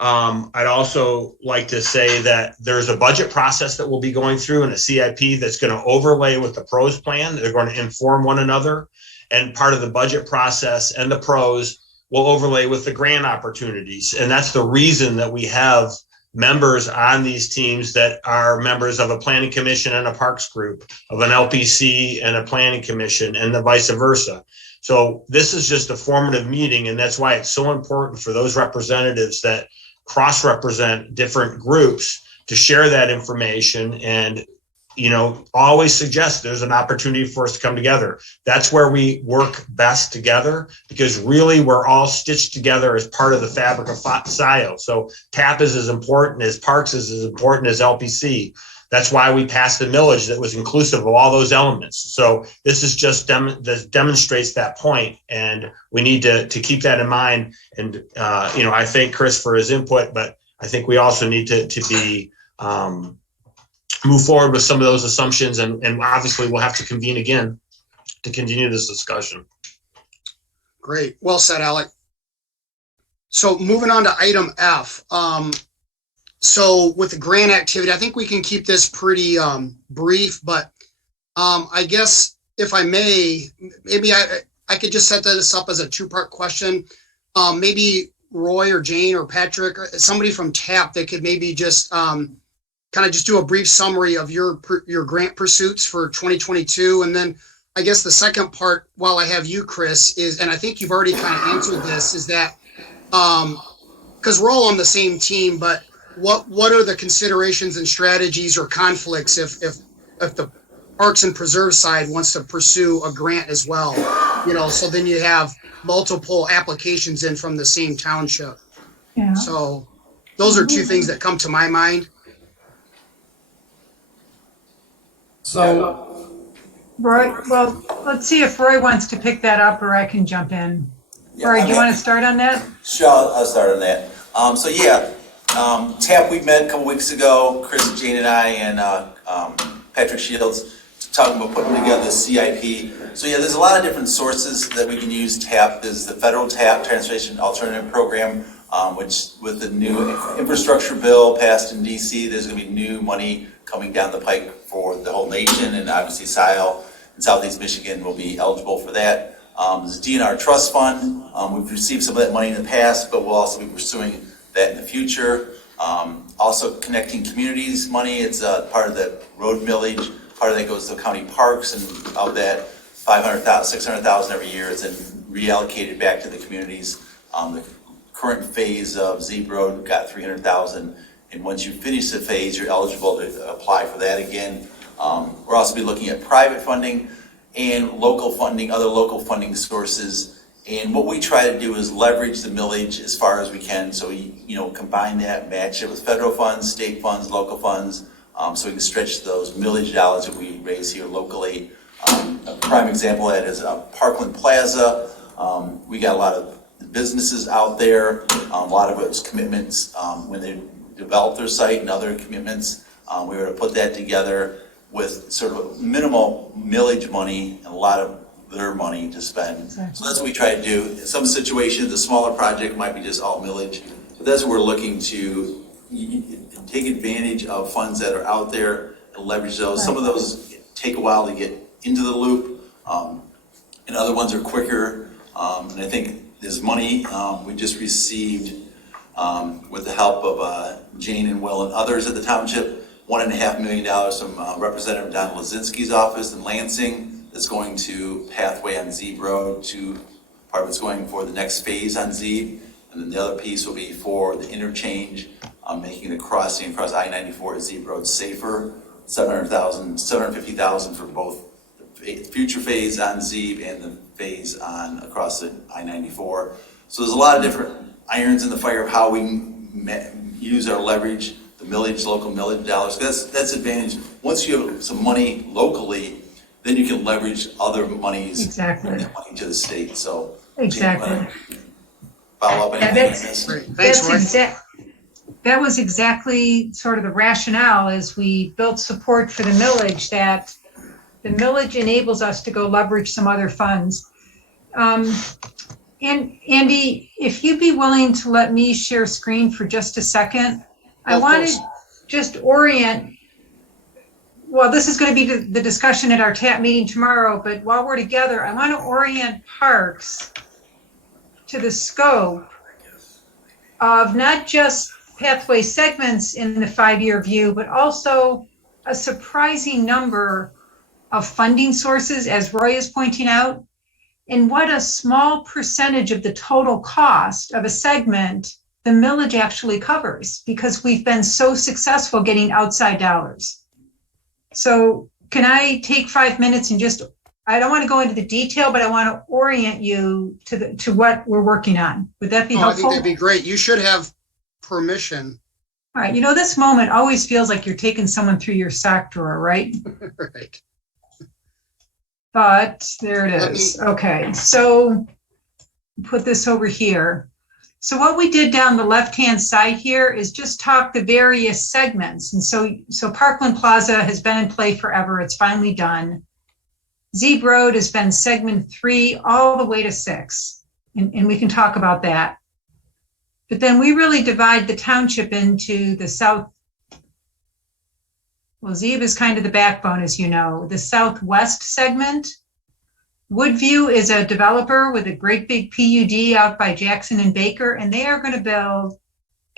I'd also like to say that there's a budget process that we'll be going through and a CIP that's going to overlay with the PROS plan. They're going to inform one another, and part of the budget process and the PROS will overlay with the grant opportunities. And that's the reason that we have members on these teams that are members of a planning commission and a parks group, of an LPC and a planning commission, and the vice versa. So this is just a formative meeting, and that's why it's so important for those representatives that cross-represent different groups to share that information and, you know, always suggest there's an opportunity for us to come together. That's where we work best together, because really we're all stitched together as part of the fabric of Scio. So TAP is as important as Parks is as important as LPC. That's why we passed the millage that was inclusive of all those elements. So this is just this demonstrates that point, and we need to keep that in mind. And you know, I thank Chris for his input, but I think we also need to be move forward with some of those assumptions, and obviously we'll have to convene again to continue this discussion. Great, well said, Alec. So moving on to item F. So with the grant activity, I think we can keep this pretty brief, but I guess if I may, maybe I could just set this up as a two-part question. Maybe Roy or Jane or Patrick, or somebody from TAP, they could maybe just kind of just do a brief summary of your grant pursuits for 2022. And then I guess the second part, while I have you, Chris, is, and I think you've already kind of answered this, is that because we're all on the same team, but what are the considerations and strategies or conflicts if the Parks and Preserve side wants to pursue a grant as well? You know, so then you have multiple applications in from the same township. Yeah. So those are two things that come to my mind. So, Roy, well, let's see if Roy wants to pick that up, or I can jump in. Yeah, Roy, do you want to start on that? Sure, I'll start on that. So yeah, TAP, we met a couple weeks ago, Chris, Jane, and I, and Patrick Shields, talking about putting together the CIP. So yeah, there's a lot of different sources that we can use TAP. There's the federal TAP, Transportation Alternative Program, which with the new infrastructure bill passed in DC, there's going to be new money coming down the pike for the whole nation, and obviously Scio in Southeast Michigan will be eligible for that. There's a DNR trust fund. We've received some of that money in the past, but we'll also be pursuing that in the future. Also connecting communities money. It's part of the road millage. Part of that goes to county parks, and of that, 500,000, 600,000 every year is then reallocated back to the communities. The current phase of Zeeb Road got 300,000, and once you finish the phase, you're eligible to apply for that again. We'll also be looking at private funding and local funding, other local funding sources. And what we try to do is leverage the millage as far as we can. So we, combine that, match it with federal funds, state funds, local funds, so we can stretch those millage dollars that we raise here locally. A prime example of that is Parkland Plaza. We got a lot of businesses out there. A lot of it was commitments when they developed their site and other commitments. We were to put that together with sort of minimal millage money and a lot of their money to spend. Exactly. So that's what we try to do. In some situations, a smaller project might be just all millage. But that's what we're looking to take advantage of funds that are out there and leverage those. Right. Some of those take a while to get into the loop, and other ones are quicker. And I think this money we just received with the help of Jane and Will and others at the township, $1.5 million from Representative Don Lazinski's office in Lansing. That's going to pathway on Zeeb Road. Part of it's going for the next phase on Zeeb, and then the other piece will be for the interchange, making the crossing across I-94 at Zeeb Road safer. $750,000 for both the future phase on Zeeb and the phase on across the I-94. So there's a lot of different irons in the fire of how we use our leverage, the millage, local millage dollars. That's advantage. Once you have some money locally, then you can leverage other monies. Exactly. And that money to the state. So exactly. Follow up anything on this. Thanks, that was exactly sort of the rationale as we built support for the millage, that the millage enables us to go leverage some other funds. And And Andy, if you'd be willing to let me share screen for just a second, I Of want course. to just orient. Well, this is going to be the discussion at our TAP meeting tomorrow, but while we're together, I want to orient parks to the scope of not just pathway segments in the 5-year view, but also a surprising number of funding sources, as Roy is pointing out, and what a small percentage of the total cost of a segment the millage actually covers, because we've been so successful getting outside dollars. So can I take 5 minutes and just, I don't want to go into the detail, but I want to orient you to what we're working on. Would that be Oh, I helpful? think that'd be great. You should have permission. All right, this moment always feels like you're taking someone through your sock drawer, right? Right. But there it is. Okay, so put this over here. So what we did down the left-hand side here is just talk the various segments. And so Parkland Plaza has been in play forever. It's finally done. Zeeb Road has been segment 3 all the way to 6. And we can talk about that. But then we really divide the township into the south. Well, Zeeb is kind of the backbone, as you know. The southwest segment. Woodview is a developer with a great big PUD out by Jackson and Baker, and they are going to build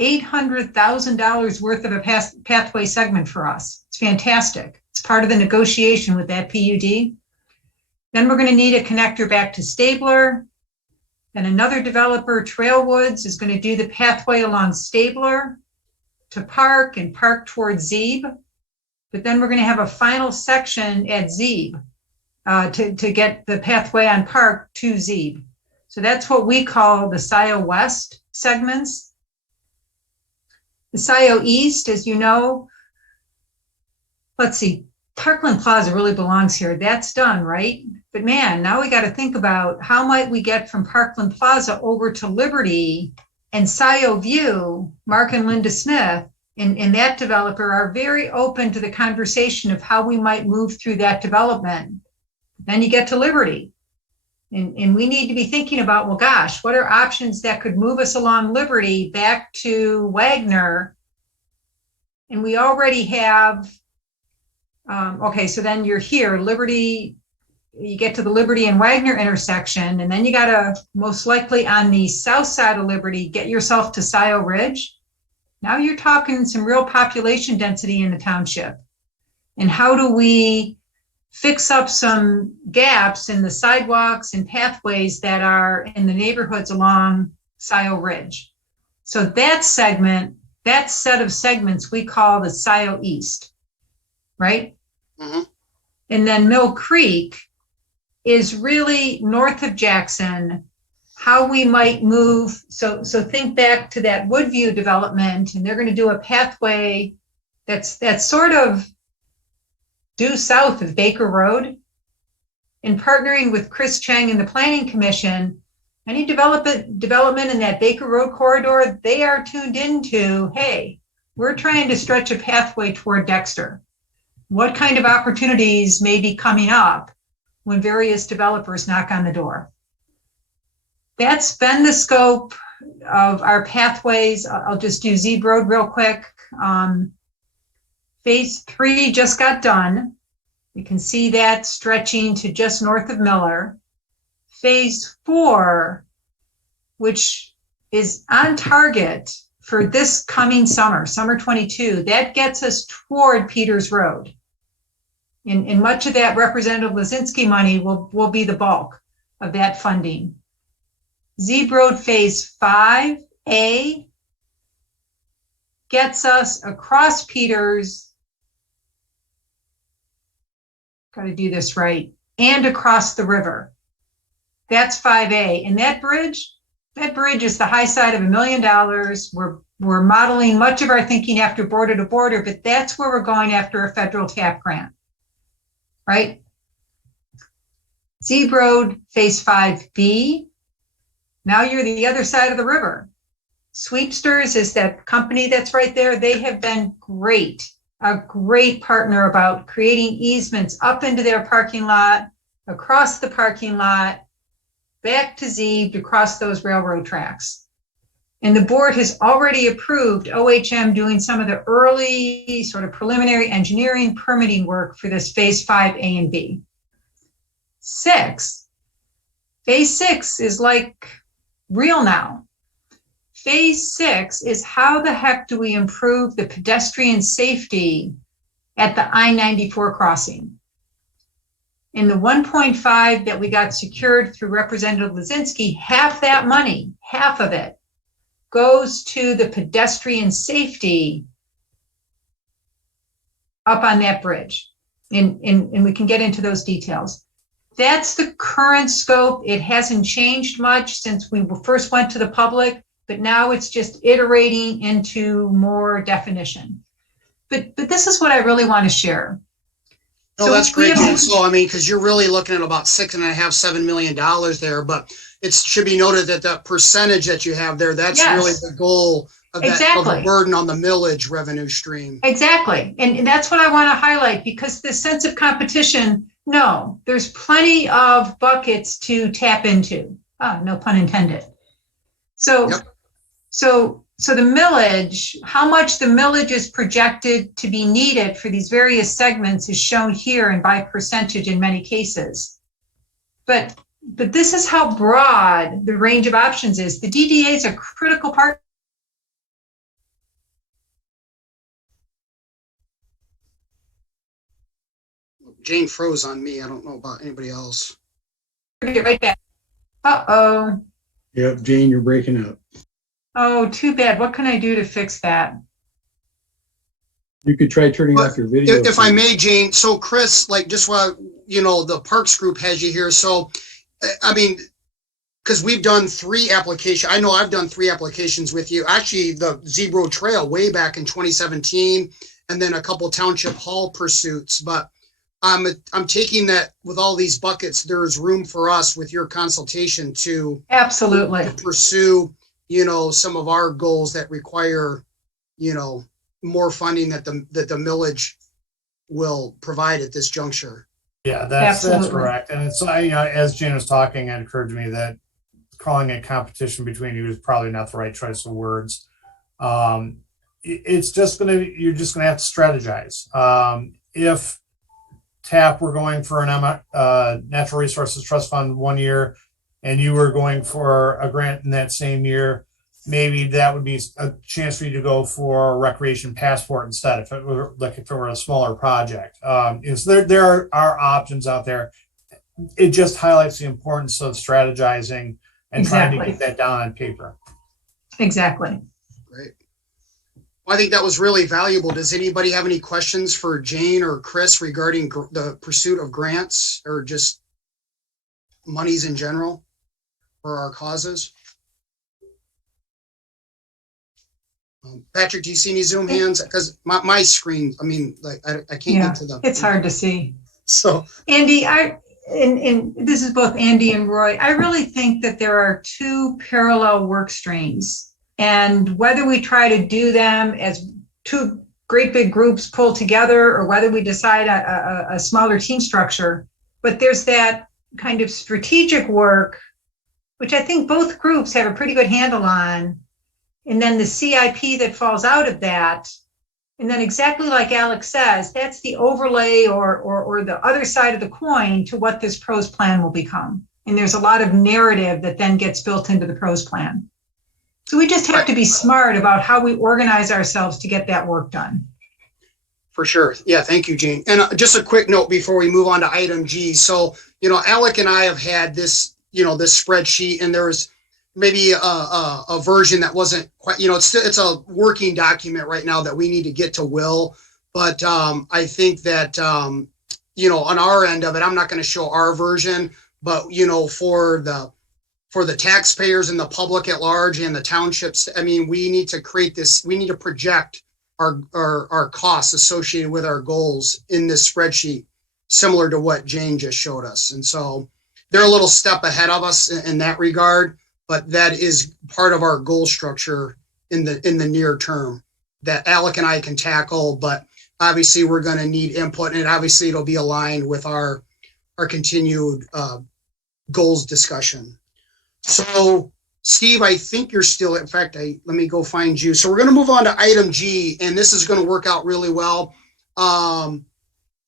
$800,000 worth of a pathway segment for us. It's fantastic. It's part of the negotiation with that PUD. Then we're going to need a connector back to Stabler. Then another developer, Trailwoods, is going to do the pathway along Stabler to Park and Park towards Zeeb. But then we're going to have a final section at Zeeb to get the pathway on Park to Zeeb. So that's what we call the Scio West segments. The Scio East, as you know, let's see, Parkland Plaza really belongs here. That's done, right? But man, now we got to think about how might we get from Parkland Plaza over to Liberty and Scio View. Mark and Linda Smith and that developer are very open to the conversation of how we might move through that development. Then you get to Liberty. And we need to be thinking about, well, gosh, what are options that could move us along Liberty back to Wagner? And we already have, okay, so then you're here, Liberty, you get to the Liberty and Wagner intersection, and then you got to most likely on the south side of Liberty, get yourself to Scio Ridge. Now you're talking some real population density in the township. And how do we fix up some gaps in the sidewalks and pathways that are in the neighborhoods along Scio Ridge? So that segment, that set of segments we call the Scio East, right? Mm-hmm. And then Mill Creek is really north of Jackson, how we might move. So think back to that Woodview development, and they're going to do a pathway that's sort of due south of Baker Road. In partnering with Chris Chang and the Planning Commission, any development in that Baker Road corridor, they are tuned into, hey, we're trying to stretch a pathway toward Dexter. What kind of opportunities may be coming up when various developers knock on the door? That's been the scope of our pathways. I'll just do Zeeb Road real quick. Phase 3 just got done. You can see that stretching to just north of Miller. Phase 4, which is on target for this coming summer 22, that gets us toward Peters Road. And much of that Representative Lazinski money will be the bulk of that funding. Zeeb Road Phase 5A gets us across Peters, got to do this right, and across the river. That's 5A. And that bridge is the high side of $1 million. We're modeling much of our thinking after border to border, but that's where we're going after a federal TAP grant, right? Zeeb Road Phase 5B. Now you're the other side of the river. Sweepsters is that company that's right there. They have been great, a great partner about creating easements up into their parking lot, across the parking lot. back to Zeeb to cross those railroad tracks. And the board has already approved OHM doing some of the early sort of preliminary engineering permitting work for this phase 5A and B. Phase 6 is like real now. Phase 6 is how the heck do we improve the pedestrian safety at the I-94 crossing? In the 1.5 that we got secured through Representative Lazinski, half that money, half of it, goes to the pedestrian safety up on that bridge. And we can get into those details. That's the current scope. It hasn't changed much since we first went to the public, but now it's just iterating into more definition. But this is what I really want to share. No, that's great. So, I mean, because you're really looking at about $6.5–7 million there, but it should be noted that the percentage that you have there, that's really the goal of that of the burden on the millage revenue stream. Exactly. And that's what I want to highlight, because this sense of competition, no, there's plenty of buckets to tap into. No pun intended. So the millage, how much the millage is projected to be needed for these various segments is shown here and by percentage in many cases. But this is how broad the range of options is. The DDA is a critical part. Jane froze on me. I don't know about anybody else. Get right back. Uh-oh. Yep, Jane, you're breaking up. Oh, too bad. What can I do to fix that? You could try turning off your video. If I may, Jane. So Chris, like just while, the Parks group has you here. So, I mean, because we've done 3 applications. I know I've done 3 applications with you. Actually, the Zeeb Road Trail way back in 2017, and then a couple Township Hall pursuits. But I'm taking that with all these buckets, there's room for us with your consultation to absolutely pursue, some of our goals that require, more funding that the millage will provide at this juncture. Yeah, that's correct. And it's, as Jane was talking, it occurred to me that calling it competition between you is probably not the right choice of words. It's just you're just gonna have to strategize. If TAP were going for an Natural Resources Trust Fund 1 year, and you were going for a grant in that same year, maybe that would be a chance for you to go for a recreation passport instead, if it were a smaller project. So there are options out there. It just highlights the importance of strategizing and trying to get that down on paper. Exactly. Great. Well, I think that was really valuable. Does anybody have any questions for Jane or Chris regarding the pursuit of grants or just monies in general for our causes? Patrick, do you see any Zoom hands? Because my screen, I mean, like I can't get to them. It's hard to see. So Andy, and this is both Andy and Roy, I really think that there are 2 parallel work streams, and whether we try to do them as 2 great big groups pulled together or whether we decide a smaller team structure, but there's that kind of strategic work, which I think both groups have a pretty good handle on. And then the CIP that falls out of that. And then exactly like Alex says, that's the overlay or the other side of the coin to what this PROS plan will become. And there's a lot of narrative that then gets built into the PROS plan. So we just have to be smart about how we organize ourselves to get that work done. For sure. Yeah, thank you, Jane. And just a quick note before we move on to item G. So, Alec and I have had this, this spreadsheet, and there's maybe a version that wasn't quite, it's a working document right now that we need to get to Will. But I think that, on our end of it, I'm not going to show our version, but, for the taxpayers and the public at large and the townships, I mean, we need to create this, we need to project our costs associated with our goals in this spreadsheet, similar to what Jane just showed us. And so they're a little step ahead of us in that regard. But that is part of our goal structure in the near term that Alec and I can tackle. But obviously, we're going to need input, and obviously, it'll be aligned with our continued goals discussion. So Steve, I think you're still, in fact, let me go find you. So we're going to move on to item G, and this is going to work out really well.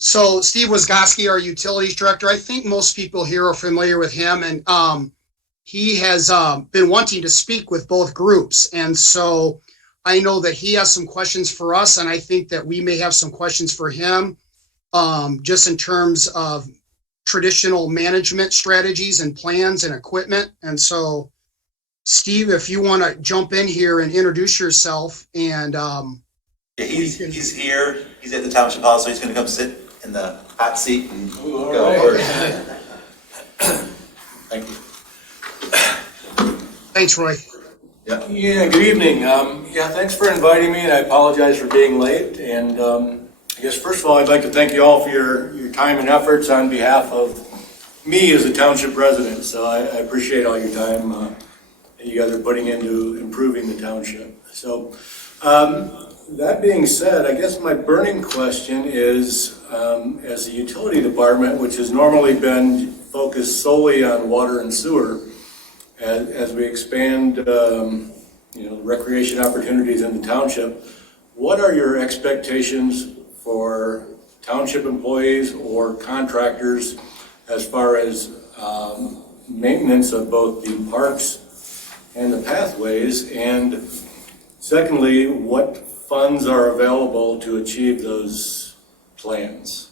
So Steve Wisgoski, our utilities director, I think most people here are familiar with him, and he has been wanting to speak with both groups. And so I know that he has some questions for us, and I think that we may have some questions for him, just in terms of traditional management strategies and plans and equipment. And so Steve, if you want to jump in here and introduce yourself, and he's here. He's at the township hall, so he's going to come sit in the hot seat and go. Right. Thank you. Thanks, Roy. Yeah. Good evening. Thanks for inviting me, and I apologize for being late. And I guess first of all, I'd like to thank you all for your time and efforts on behalf of me as a township resident. So I appreciate all your time that you guys are putting into improving the township. So that being said, I guess my burning question is, as a utility department, which has normally been focused solely on water and sewer, as we expand recreation opportunities in the township, what are your expectations for township employees or contractors as far as maintenance of both the parks and the pathways? And secondly, what funds are available to achieve those plans?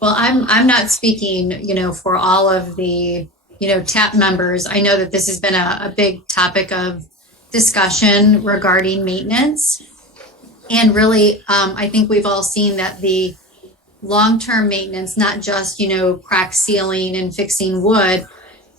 Well, I'm not speaking, for all of the, TAP members. I know that this has been a big topic of discussion regarding maintenance. And really, I think we've all seen that the long-term maintenance, not just, crack sealing and fixing wood,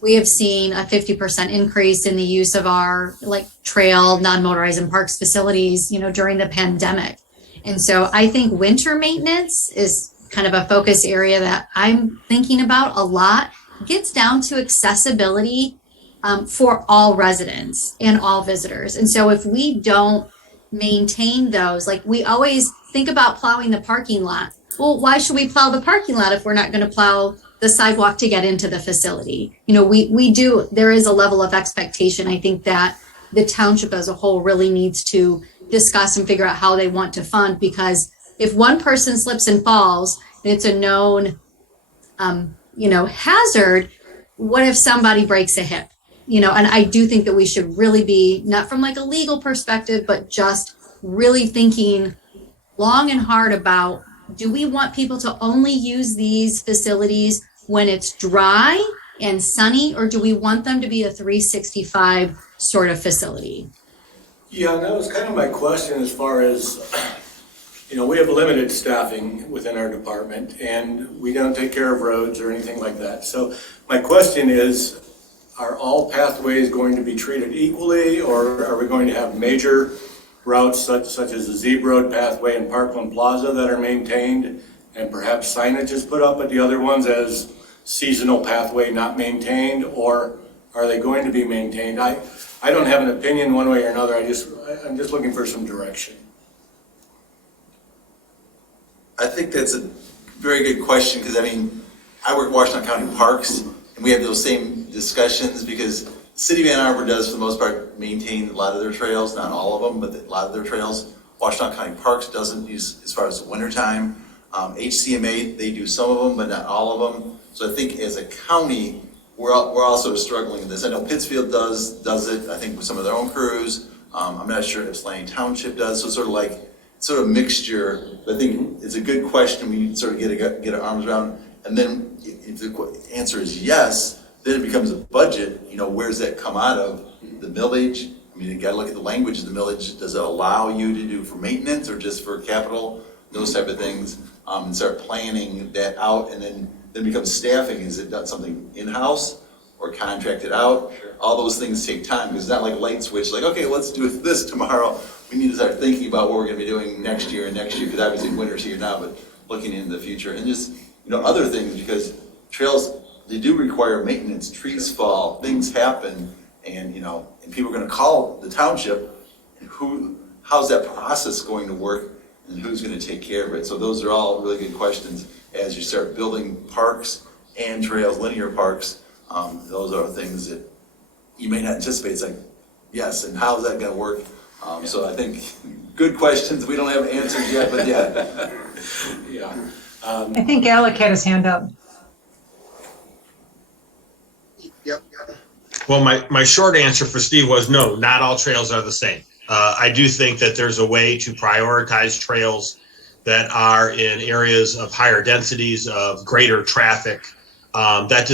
we have seen a 50% increase in the use of our trail, non-motorized and parks facilities, during the pandemic. And so I think winter maintenance is kind of a focus area that I'm thinking about a lot. It gets down to accessibility for all residents and all visitors. And so if we don't maintain those, we always think about plowing the parking lot. Well, why should we plow the parking lot if we're not going to plow the sidewalk to get into the facility? There is a level of expectation. I think that the township as a whole really needs to discuss and figure out how they want to fund, because if one person slips and falls and it's a known, hazard, what if somebody breaks a hip? And I do think that we should really be, not from a legal perspective, but just really thinking long and hard about, do we want people to only use these facilities when it's dry and sunny, or do we want them to be a 365 sort of facility? Yeah, that was kind of my question as far as, we have limited staffing within our department, and we don't take care of roads or anything like that. So my question is, are all pathways going to be treated equally, or are we going to have major routes such as the Zebra Road pathway and Parkland Plaza that are maintained, and perhaps signage is put up at the other ones as seasonal pathway not maintained, or are they going to be maintained? I don't have an opinion one way or another. I'm just looking for some direction. I think that's a very good question, because I work in Washington County Parks, and we have those same discussions, because the City of Ann Arbor does, for the most part, maintain a lot of their trails, not all of them, but a lot of their trails. Washington County Parks doesn't use, as far as the wintertime. HCMA, they do some of them, but not all of them. So I think as a county, we're also struggling with this. I know Pittsfield does it, I think, with some of their own crews. I'm not sure if Slaney Township does, so it's sort of mixture. But I think it's a good question we sort of get our arms around. And then if the answer is yes, then it becomes a budget. Where's that come out of? The millage? You got to look at the language of the millage. Does it allow you to do for maintenance or just for capital? Those type of things. And start planning that out, and then becomes staffing. Is it done something in-house or contracted out? Sure. All those things take time, because it's not like a light switch, okay, let's do this tomorrow. We need to start thinking about what we're going to be doing next year, because obviously winter's here now, but looking into the future. And just, other things, because trails, they do require maintenance. Trees fall, things happen, and people are going to call the township, and how's that process going to work, and who's going to take care of it? So those are all really good questions as you start building parks and trails, linear parks. Those are things that you may not anticipate. It's like, yes, and how's that going to work? So I think good questions. We don't have answers yet, but yeah. Yeah. I think Alec had his hand up. Yep. Well, my short answer for Steve was no, not all trails are the same. I do think that there's a way to prioritize trails that are in areas of higher densities, of greater traffic. That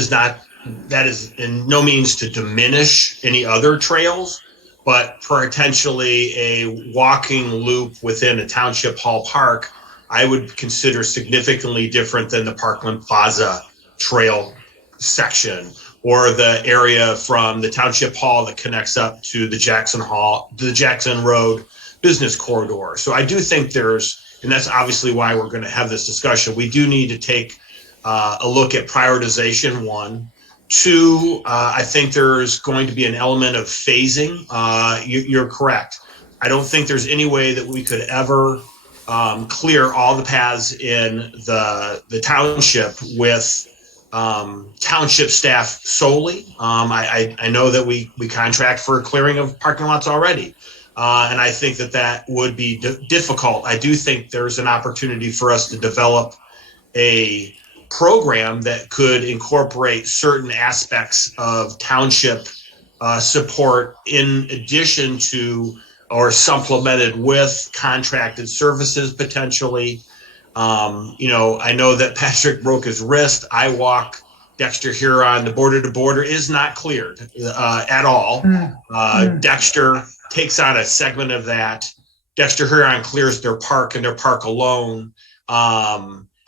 is in no means to diminish any other trails, but potentially a walking loop within a Township Hall Park, I would consider significantly different than the Parkland Plaza trail section, or the area from the Township Hall that connects up to the Jackson Road business corridor. So I do think and that's obviously why we're going to have this discussion. We do need to take a look at prioritization, one. Two, I think there's going to be an element of phasing. You're correct. I don't think there's any way that we could ever clear all the paths in the township with township staff solely. I know that we contract for clearing of parking lots already. And I think that would be difficult. I do think there's an opportunity for us to develop a program that could incorporate certain aspects of township support in addition to or supplemented with contracted services potentially. I know that Patrick broke his wrist. I walk Dexter Huron. The border to border is not cleared at all. Dexter takes on a segment of that. Dexter Huron clears their park and their park alone.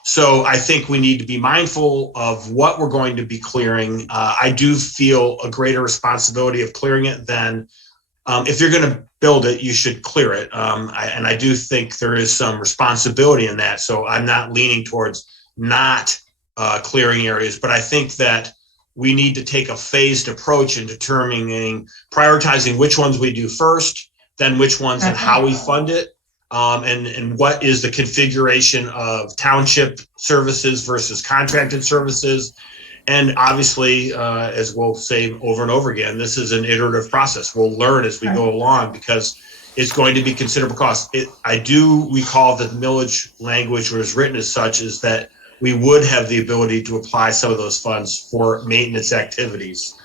So I think we need to be mindful of what we're going to be clearing. I do feel a greater responsibility of clearing it than if you're going to build it, you should clear it. And I do think there is some responsibility in that. So I'm not leaning towards not clearing areas, but I think that we need to take a phased approach in determining, prioritizing which ones we do first, then which ones and how we fund it. And what is the configuration of township services versus contracted services. And obviously, as we'll say over and over again, this is an iterative process. We'll learn as we go along because it's going to be considerable cost. I do recall that the millage language was written as such is that we would have the ability to apply some of those funds for maintenance activities.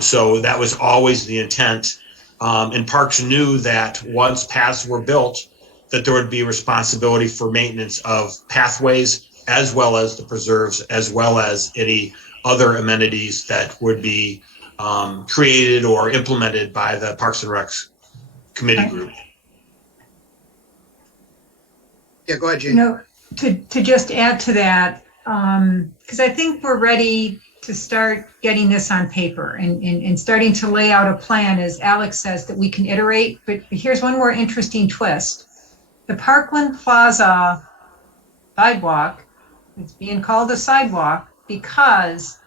So that was always the intent. And Parks knew that once paths were built, that there would be responsibility for maintenance of pathways as well as the preserves, as well as any other amenities that would be created or implemented by the Parks and Recs committee group. Yeah, go ahead, Jane. To just add to that, because I think we're ready to start getting this on paper and starting to lay out a plan, as Alex says, that we can iterate. But here's one more interesting twist. The Parkland Plaza sidewalk, it's being called a sidewalk because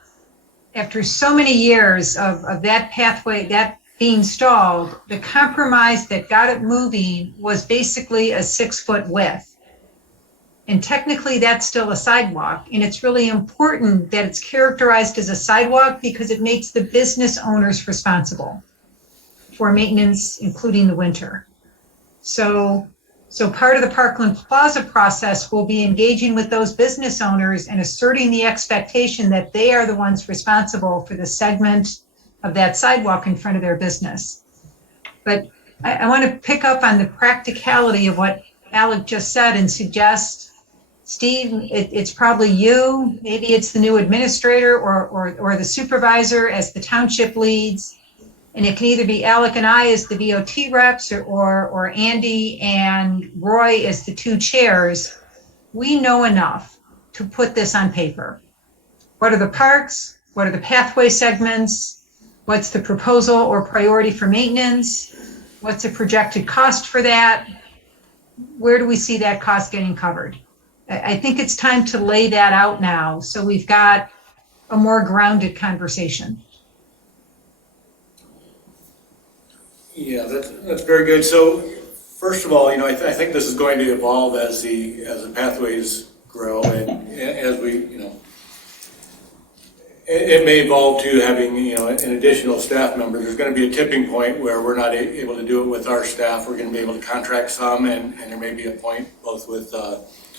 after so many years of that pathway, that being stalled, the compromise that got it moving was basically a 6-foot width. And technically that's still a sidewalk. And it's really important that it's characterized as a sidewalk because it makes the business owners responsible for maintenance, including the winter. So part of the Parkland Plaza process will be engaging with those business owners and asserting the expectation that they are the ones responsible for the segment of that sidewalk in front of their business. But I want to pick up on the practicality of what Alec just said and suggest, Steve, it's probably you, maybe it's the new administrator or the supervisor as the township leads. And it can either be Alec and I as the VOT reps or Andy and Roy as the two chairs. We know enough to put this on paper. What are the parks? What are the pathway segments? What's the proposal or priority for maintenance? What's the projected cost for that? Where do we see that cost getting covered? I think it's time to lay that out now so we've got a more grounded conversation. Yeah, that's very good. So first of all, I think this is going to evolve as the pathways grow and as we, it may evolve to having, an additional staff member. There's going to be a tipping point where we're not able to do it with our staff. We're going to be able to contract some, and there may be a point both with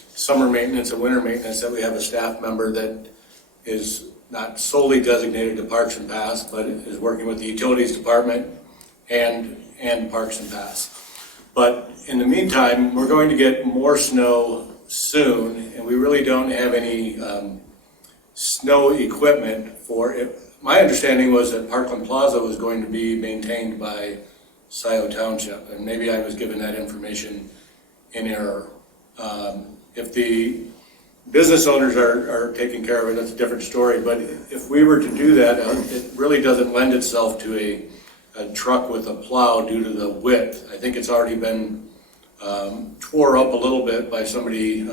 summer maintenance and winter maintenance that we have a staff member that is not solely designated to Parks and Pass, but is working with the Utilities Department and Parks and Pass. But in the meantime, we're going to get more snow soon, and we really don't have any snow equipment for it. My understanding was that Parkland Plaza was going to be maintained by Scio Township, and maybe I was given that information in error. If the business owners are taking care of it, that's a different story. But if we were to do that, it really doesn't lend itself to a truck with a plow due to the width. I think it's already been tore up a little bit by somebody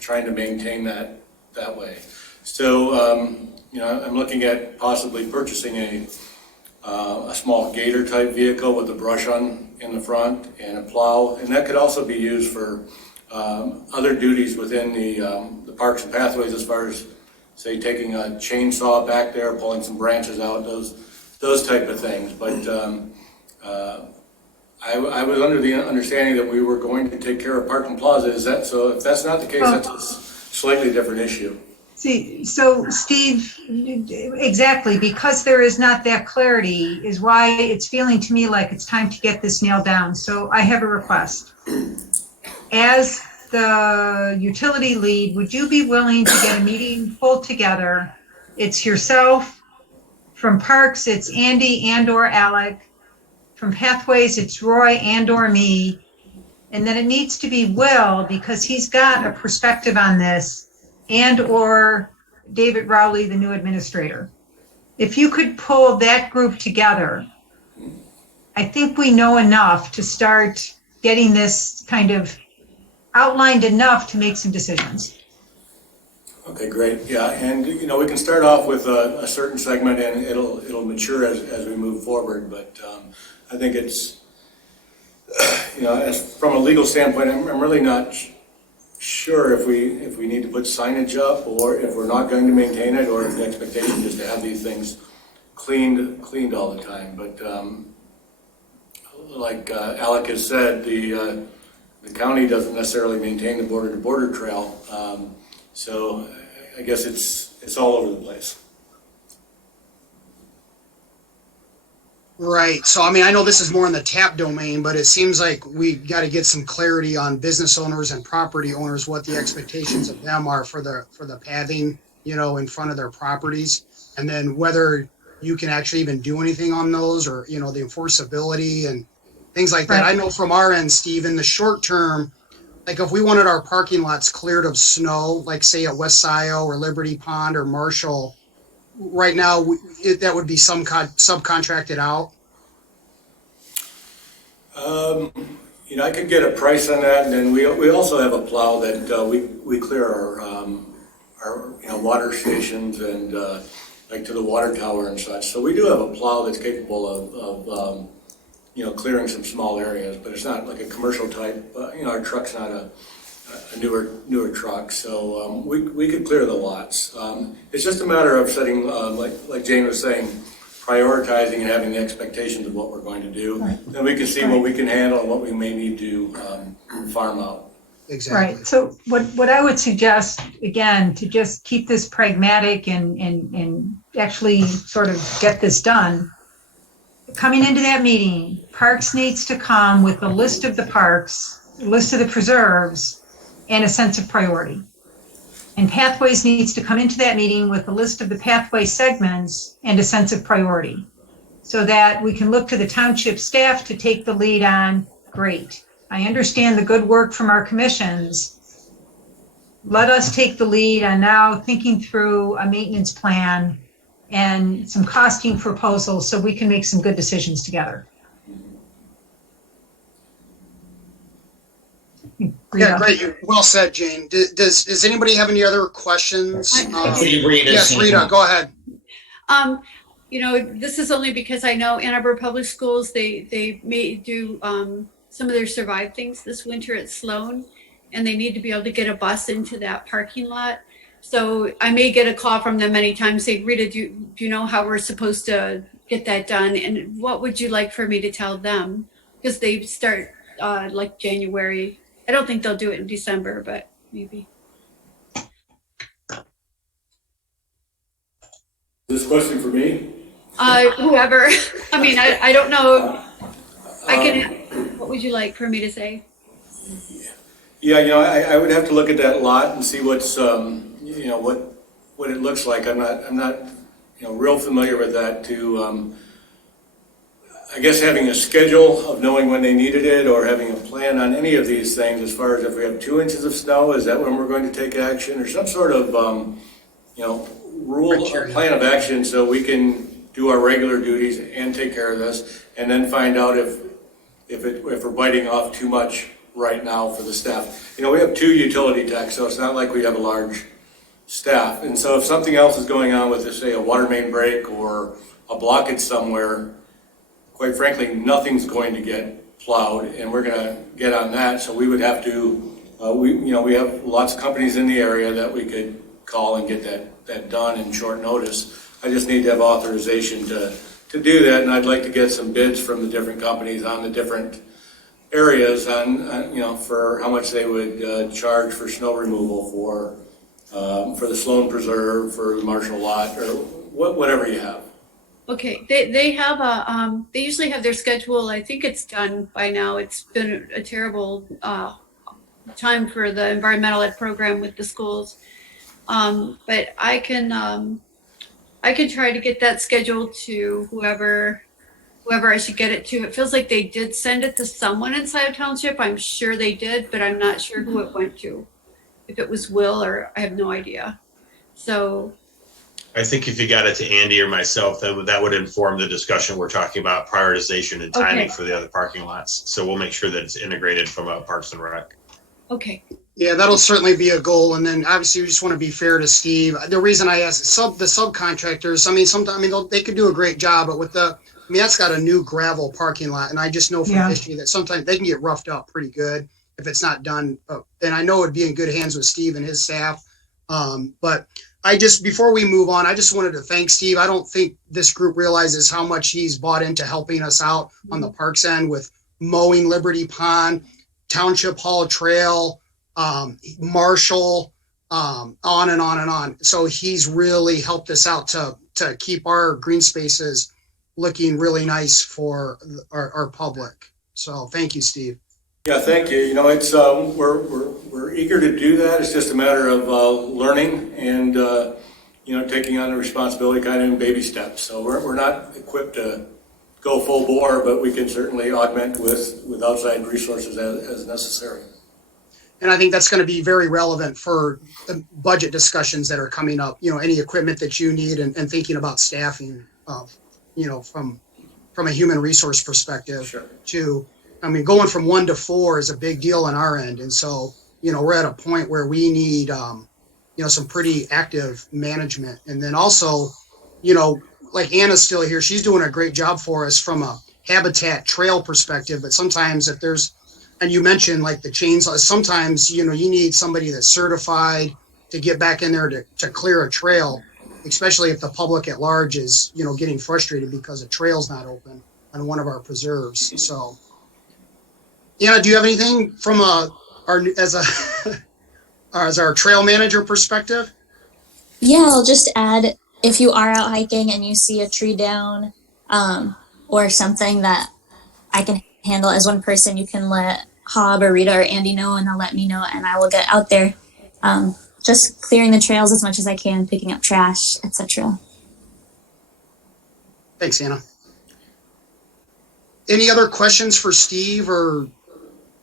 trying to maintain that way. So, I'm looking at possibly purchasing a small gator type vehicle with a brush in the front and a plow, and that could also be used for other duties within the Parks and Pathways, as far as, say, taking a chainsaw back there, pulling some branches out, those type of things. But I was under the understanding that we were going to take care of Parkland Plaza. Is that so? If that's not the case, that's a slightly different issue. See, so Steve, exactly, because there is not that clarity is why it's feeling to me like it's time to get this nailed down. So I have a request. As the utility lead, would you be willing to get a meeting pulled together? It's yourself. From Parks, it's Andy and or Alec. From Pathways, it's Roy and or me. And then it needs to be Will, because he's got a perspective on this, and or David Rowley, the new administrator. If you could pull that group together, I think we know enough to start getting this kind of outlined enough to make some decisions. Okay, great. Yeah, and we can start off with a certain segment, and it'll mature as we move forward. But I think it's as from a legal standpoint, I'm really not sure if we need to put signage up, or if we're not going to maintain it, or if the expectation is to have these things cleaned all the time. But like Alec has said, the county doesn't necessarily maintain the border-to-border trail, so I guess it's all over the place. Right. So, I know this is more in the TAP domain, but it seems like we got to get some clarity on business owners and property owners, what the expectations of them are for the pathing, in front of their properties, and then whether you can actually even do anything on those, or, the enforceability and things like that. I know from our end, Steve, in the short term, like if we wanted our parking lots cleared of snow, like say at West Scio or Liberty Pond or Marshall, right now that would be subcontracted out. I could get a price on that, and then we also have a plow that we clear our water stations and like to the water tower and such. So we do have a plow that's capable of clearing some small areas, but it's not like a commercial type. Our truck's not a newer truck, so we could clear the lots. It's just a matter of setting, like Jane was saying, prioritizing and having the expectations of what we're going to do. Right. Then we can see what we can handle and what we may need to farm out. Exactly. Right. So what I would suggest, again, to just keep this pragmatic and actually sort of get this done, coming into that meeting, Parks needs to come with a list of the parks, a list of the preserves, and a sense of priority. And Pathways needs to come into that meeting with a list of the pathway segments and a sense of priority, so that we can look to the township staff to take the lead on, great. I understand the good work from our commissions. Let us take the lead on now thinking through a maintenance plan and some costing proposals so we can make some good decisions together. Yeah, great. Well said, Jane. Does anybody have any other questions? Yes, Rita, go ahead. This is only because I know Ann Arbor Public Schools, they may do some of their survive things this winter at Sloan, and they need to be able to get a bus into that parking lot. So I may get a call from them many times saying, Rita, do you know how we're supposed to get that done? And what would you like for me to tell them? Because they start like January. I don't think they'll do it in December, but maybe. This question for me? Whoever. I mean, I don't know. I can. What would you like for me to say? Yeah, I would have to look at that lot and see what's, what it looks like. I'm not, real familiar with that to, I guess having a schedule of knowing when they needed it or having a plan on any of these things as far as if we have 2 inches of snow, is that when we're going to take action or some sort of, rule or plan of action so we can do our regular duties and take care of this and then find out if we're biting off too much right now for the staff. We have 2 utility techs, so it's not like we have a large staff. And so if something else is going on with, say, a water main break or a blockage somewhere, quite frankly, nothing's going to get plowed, and we're going to get on that. So we would have to, we have lots of companies in the area that we could call and get that done in short notice. I just need to have authorization to do that, and I'd like to get some bids from the different companies on the different areas on, for how much they would charge for snow removal for the Sloan Preserve, for the Marshall Lot, or whatever you have. Okay, they have they usually have their schedule. I think it's done by now. It's been a terrible time for the environmental ed program with the schools. But I can try to get that schedule to whoever I should get it to. It feels like they did send it to someone in Scio Township. I'm sure they did, but I'm not sure who it went to. If it was Will, or I have no idea. So I think if you got it to Andy or myself, that would inform the discussion we're talking about prioritization and timing for the other parking lots. So we'll make sure that it's integrated from a Parks and Rec. Okay. Yeah, that'll certainly be a goal. And then obviously we just want to be fair to Steve. The reason I asked the subcontractors, sometimes they could do a great job, but that's got a new gravel parking lot. And I just know from history that sometimes they can get roughed up pretty good if it's not done. And I know it'd be in good hands with Steve and his staff. But before we move on, I just wanted to thank Steve. I don't think this group realizes how much he's bought into helping us out on the parks end with mowing Liberty Pond, Township Hall Trail, Marshall, on and on and on. So he's really helped us out to keep our green spaces looking really nice for our public. So thank you, Steve. Yeah, thank you. It's we're eager to do that. It's just a matter of learning and taking on the responsibility kind of in baby steps. So we're not equipped to go full bore, but we can certainly augment with outside resources as necessary. And I think that's going to be very relevant for the budget discussions that are coming up. Any equipment that you need and thinking about staffing, from a human resource perspective. Sure. Going from 1 to 4 is a big deal on our end. And so, we're at a point where we need, some pretty active management. And then also, like Anna's still here, she's doing a great job for us from a habitat trail perspective. But sometimes and you mentioned like the chainsaw, sometimes, you need somebody that's certified to get back in there to clear a trail, especially if the public at large is, getting frustrated because a trail's not open on one of our preserves. So, Anna, do you have anything from as our trail manager perspective? Yeah, I'll just add, if you are out hiking and you see a tree down or something that I can handle as one person, you can let Hob or Rita or Andy know, and they'll let me know, and I will get out there. Just clearing the trails as much as I can, picking up trash, etc. Thanks, Anna. Any other questions for Steve or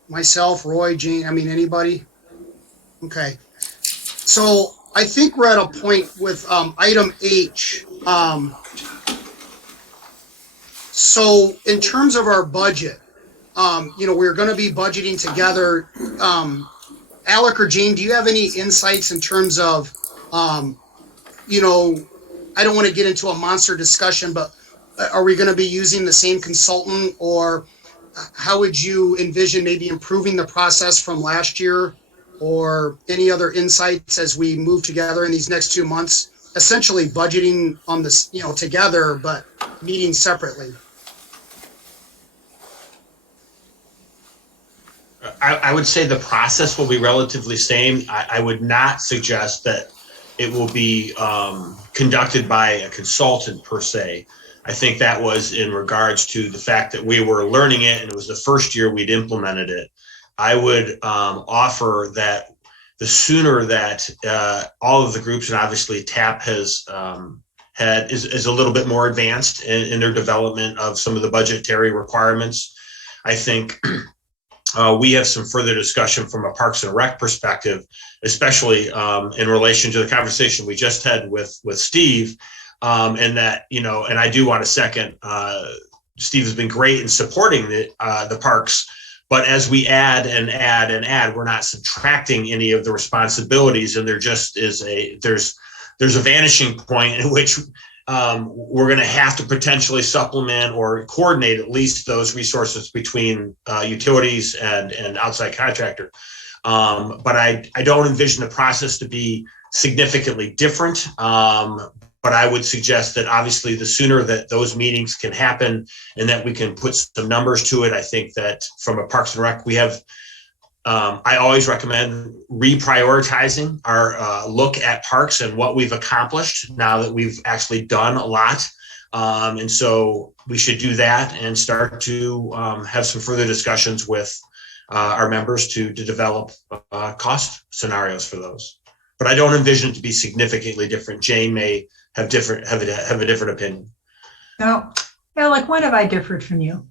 myself, Roy, Jane? Anybody? Okay. So I think we're at a point with item H. So in terms of our budget, we're going to be budgeting together. Alec or Jane, do you have any insights in terms of, I don't want to get into a monster discussion, but are we going to be using the same consultant, or how would you envision maybe improving the process from last year or any other insights as we move together in these next 2 months, essentially budgeting on this, together, but meeting separately. I would say the process will be relatively same. I would not suggest that it will be conducted by a consultant per se. I think that was in regards to the fact that we were learning it and it was the first year we'd implemented it. I would offer that the sooner that all of the groups, and obviously TAP has is a little bit more advanced in their development of some of the budgetary requirements. I think we have some further discussion from a Parks and Rec perspective, especially in relation to the conversation we just had with Steve, and that, and I do want to second, Steve has been great in supporting the parks, but as we add and add and add, we're not subtracting any of the responsibilities, and there just is there's a vanishing point in which we're going to have to potentially supplement or coordinate at least those resources between utilities and outside contractor. But I don't envision the process to be significantly different. But I would suggest that obviously the sooner that those meetings can happen and that we can put some numbers to it, I think that from a Parks and Rec, we have, I always recommend reprioritizing our look at parks and what we've accomplished now that we've actually done a lot. And so we should do that and start to have some further discussions with our members to develop cost scenarios for those. But I don't envision it to be significantly different. Jane may have a different opinion. No, Alec, when have I differed from you?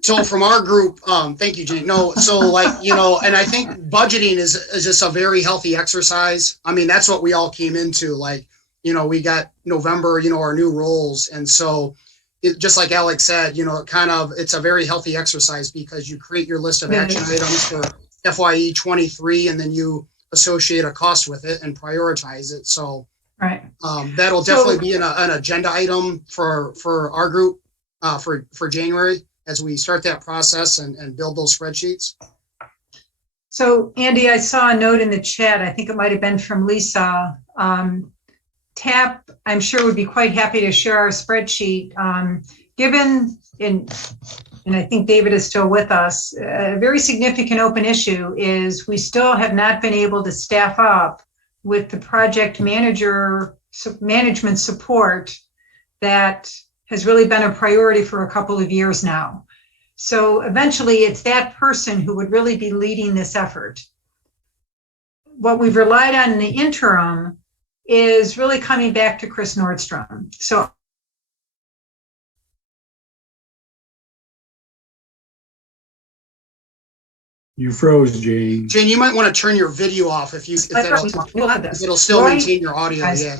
So from our group, thank you, Jane. No, so and I think budgeting is just a very healthy exercise. I mean, that's what we all came into. We got November, our new roles. And so just like Alex said, it's a very healthy exercise because you create your list of action items for FYE 23, and then you associate a cost with it and prioritize it. So right. That'll definitely be an agenda item for our group for January as we start that process and build those spreadsheets. So Andy, I saw a note in the chat. I think it might have been from Lisa. TAP, I'm sure, would be quite happy to share our spreadsheet. And I think David is still with us, a very significant open issue is we still have not been able to staff up with the project management support that has really been a priority for a couple of years now. So eventually it's that person who would really be leading this effort. What we've relied on in the interim is really coming back to Chris Nordstrom. So You froze, Jane. Jane, you might want to turn your video off if it'll still maintain your audio. Guys, yeah.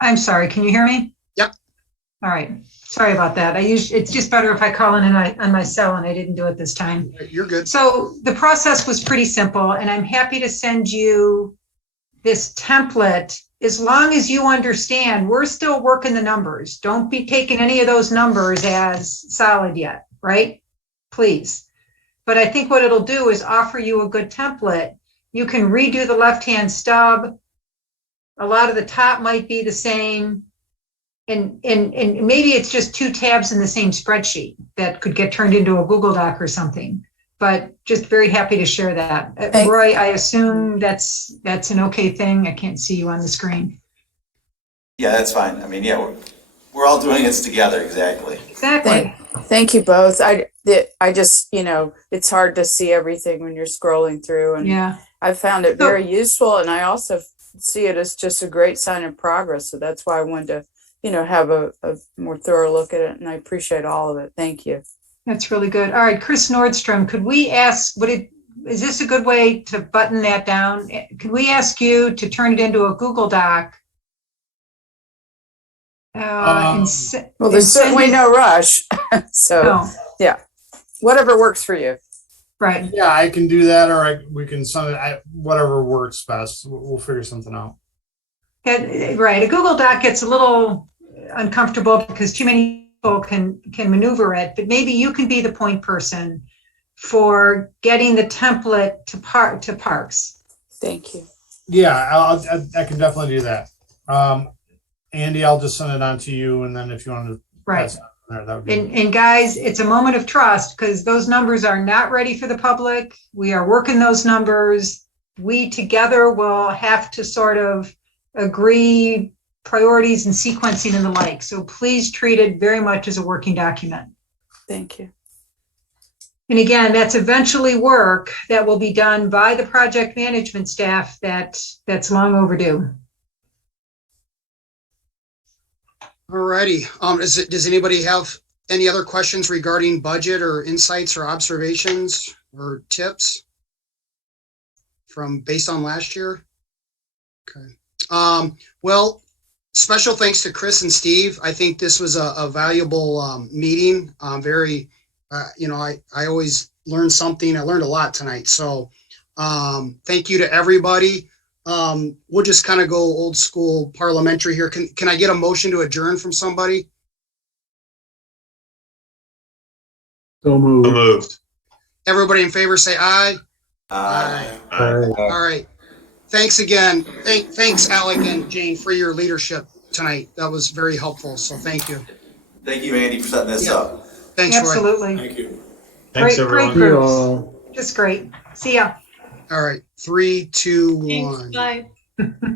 I'm sorry. Can you hear me? Yep. All right. Sorry about that. It's just better if I call in on my cell, and I didn't do it this time. You're good. So the process was pretty simple, and I'm happy to send you this template as long as you understand we're still working the numbers. Don't be taking any of those numbers as solid yet, right? Please. But I think what it'll do is offer you a good template. You can redo the left-hand stub. A lot of the top might be the same. And maybe it's just two tabs in the same spreadsheet that could get turned into a Google Doc or something. But just very happy to share that. Roy, I assume that's an okay thing. I can't see you on the screen. Yeah, that's fine. I mean, yeah, we're all doing this together. Exactly. Exactly. Thank you both. I just, it's hard to see everything when you're scrolling through, and yeah, I found it very useful, and I also see it as just a great sign of progress. So that's why I wanted to, have a more thorough look at it, and I appreciate all of it. Thank you. That's really good. All right, Chris Nordstrom, could we ask, is this a good way to button that down? Could we ask you to turn it into a Google Doc? Well, there's certainly no rush. So, yeah, whatever works for you. Right. Yeah, I can do that, or we can send it. Whatever works best. We'll figure something out. Right. A Google Doc gets a little uncomfortable because too many people can maneuver it. But maybe you can be the point person for getting the template to parks. Thank you. Yeah, I can definitely do that. Andy, I'll just send it on to you, and then if you want to pass it on there, that would be. And guys, it's a moment of trust because those numbers are not ready for the public. We are working those numbers. We together will have to sort of agree priorities and sequencing and the like. So please treat it very much as a working document. Thank you. And again, that's eventually work that will be done by the project management staff that's long overdue. Alrighty. Does anybody have any other questions regarding budget or insights or observations or tips from based on last year? Okay. Well, special thanks to Chris and Steve. I think this was a valuable meeting. Very, I always learn something. I learned a lot tonight. So thank you to everybody. We'll just kind of go old school parliamentary here. Can I get a motion to adjourn from somebody? So moved. So moved. Everybody in favor say aye. Aye. All right. Thanks again. Thanks, Alec and Jane, for your leadership tonight. That was very helpful. So thank you. Thank you, Andy, for setting this up. Thanks, Roy. Absolutely. Thank you. Thanks, Great everyone. See you groups. all. Just great. See ya. All right. 3, 2, Thanks, 1. bye.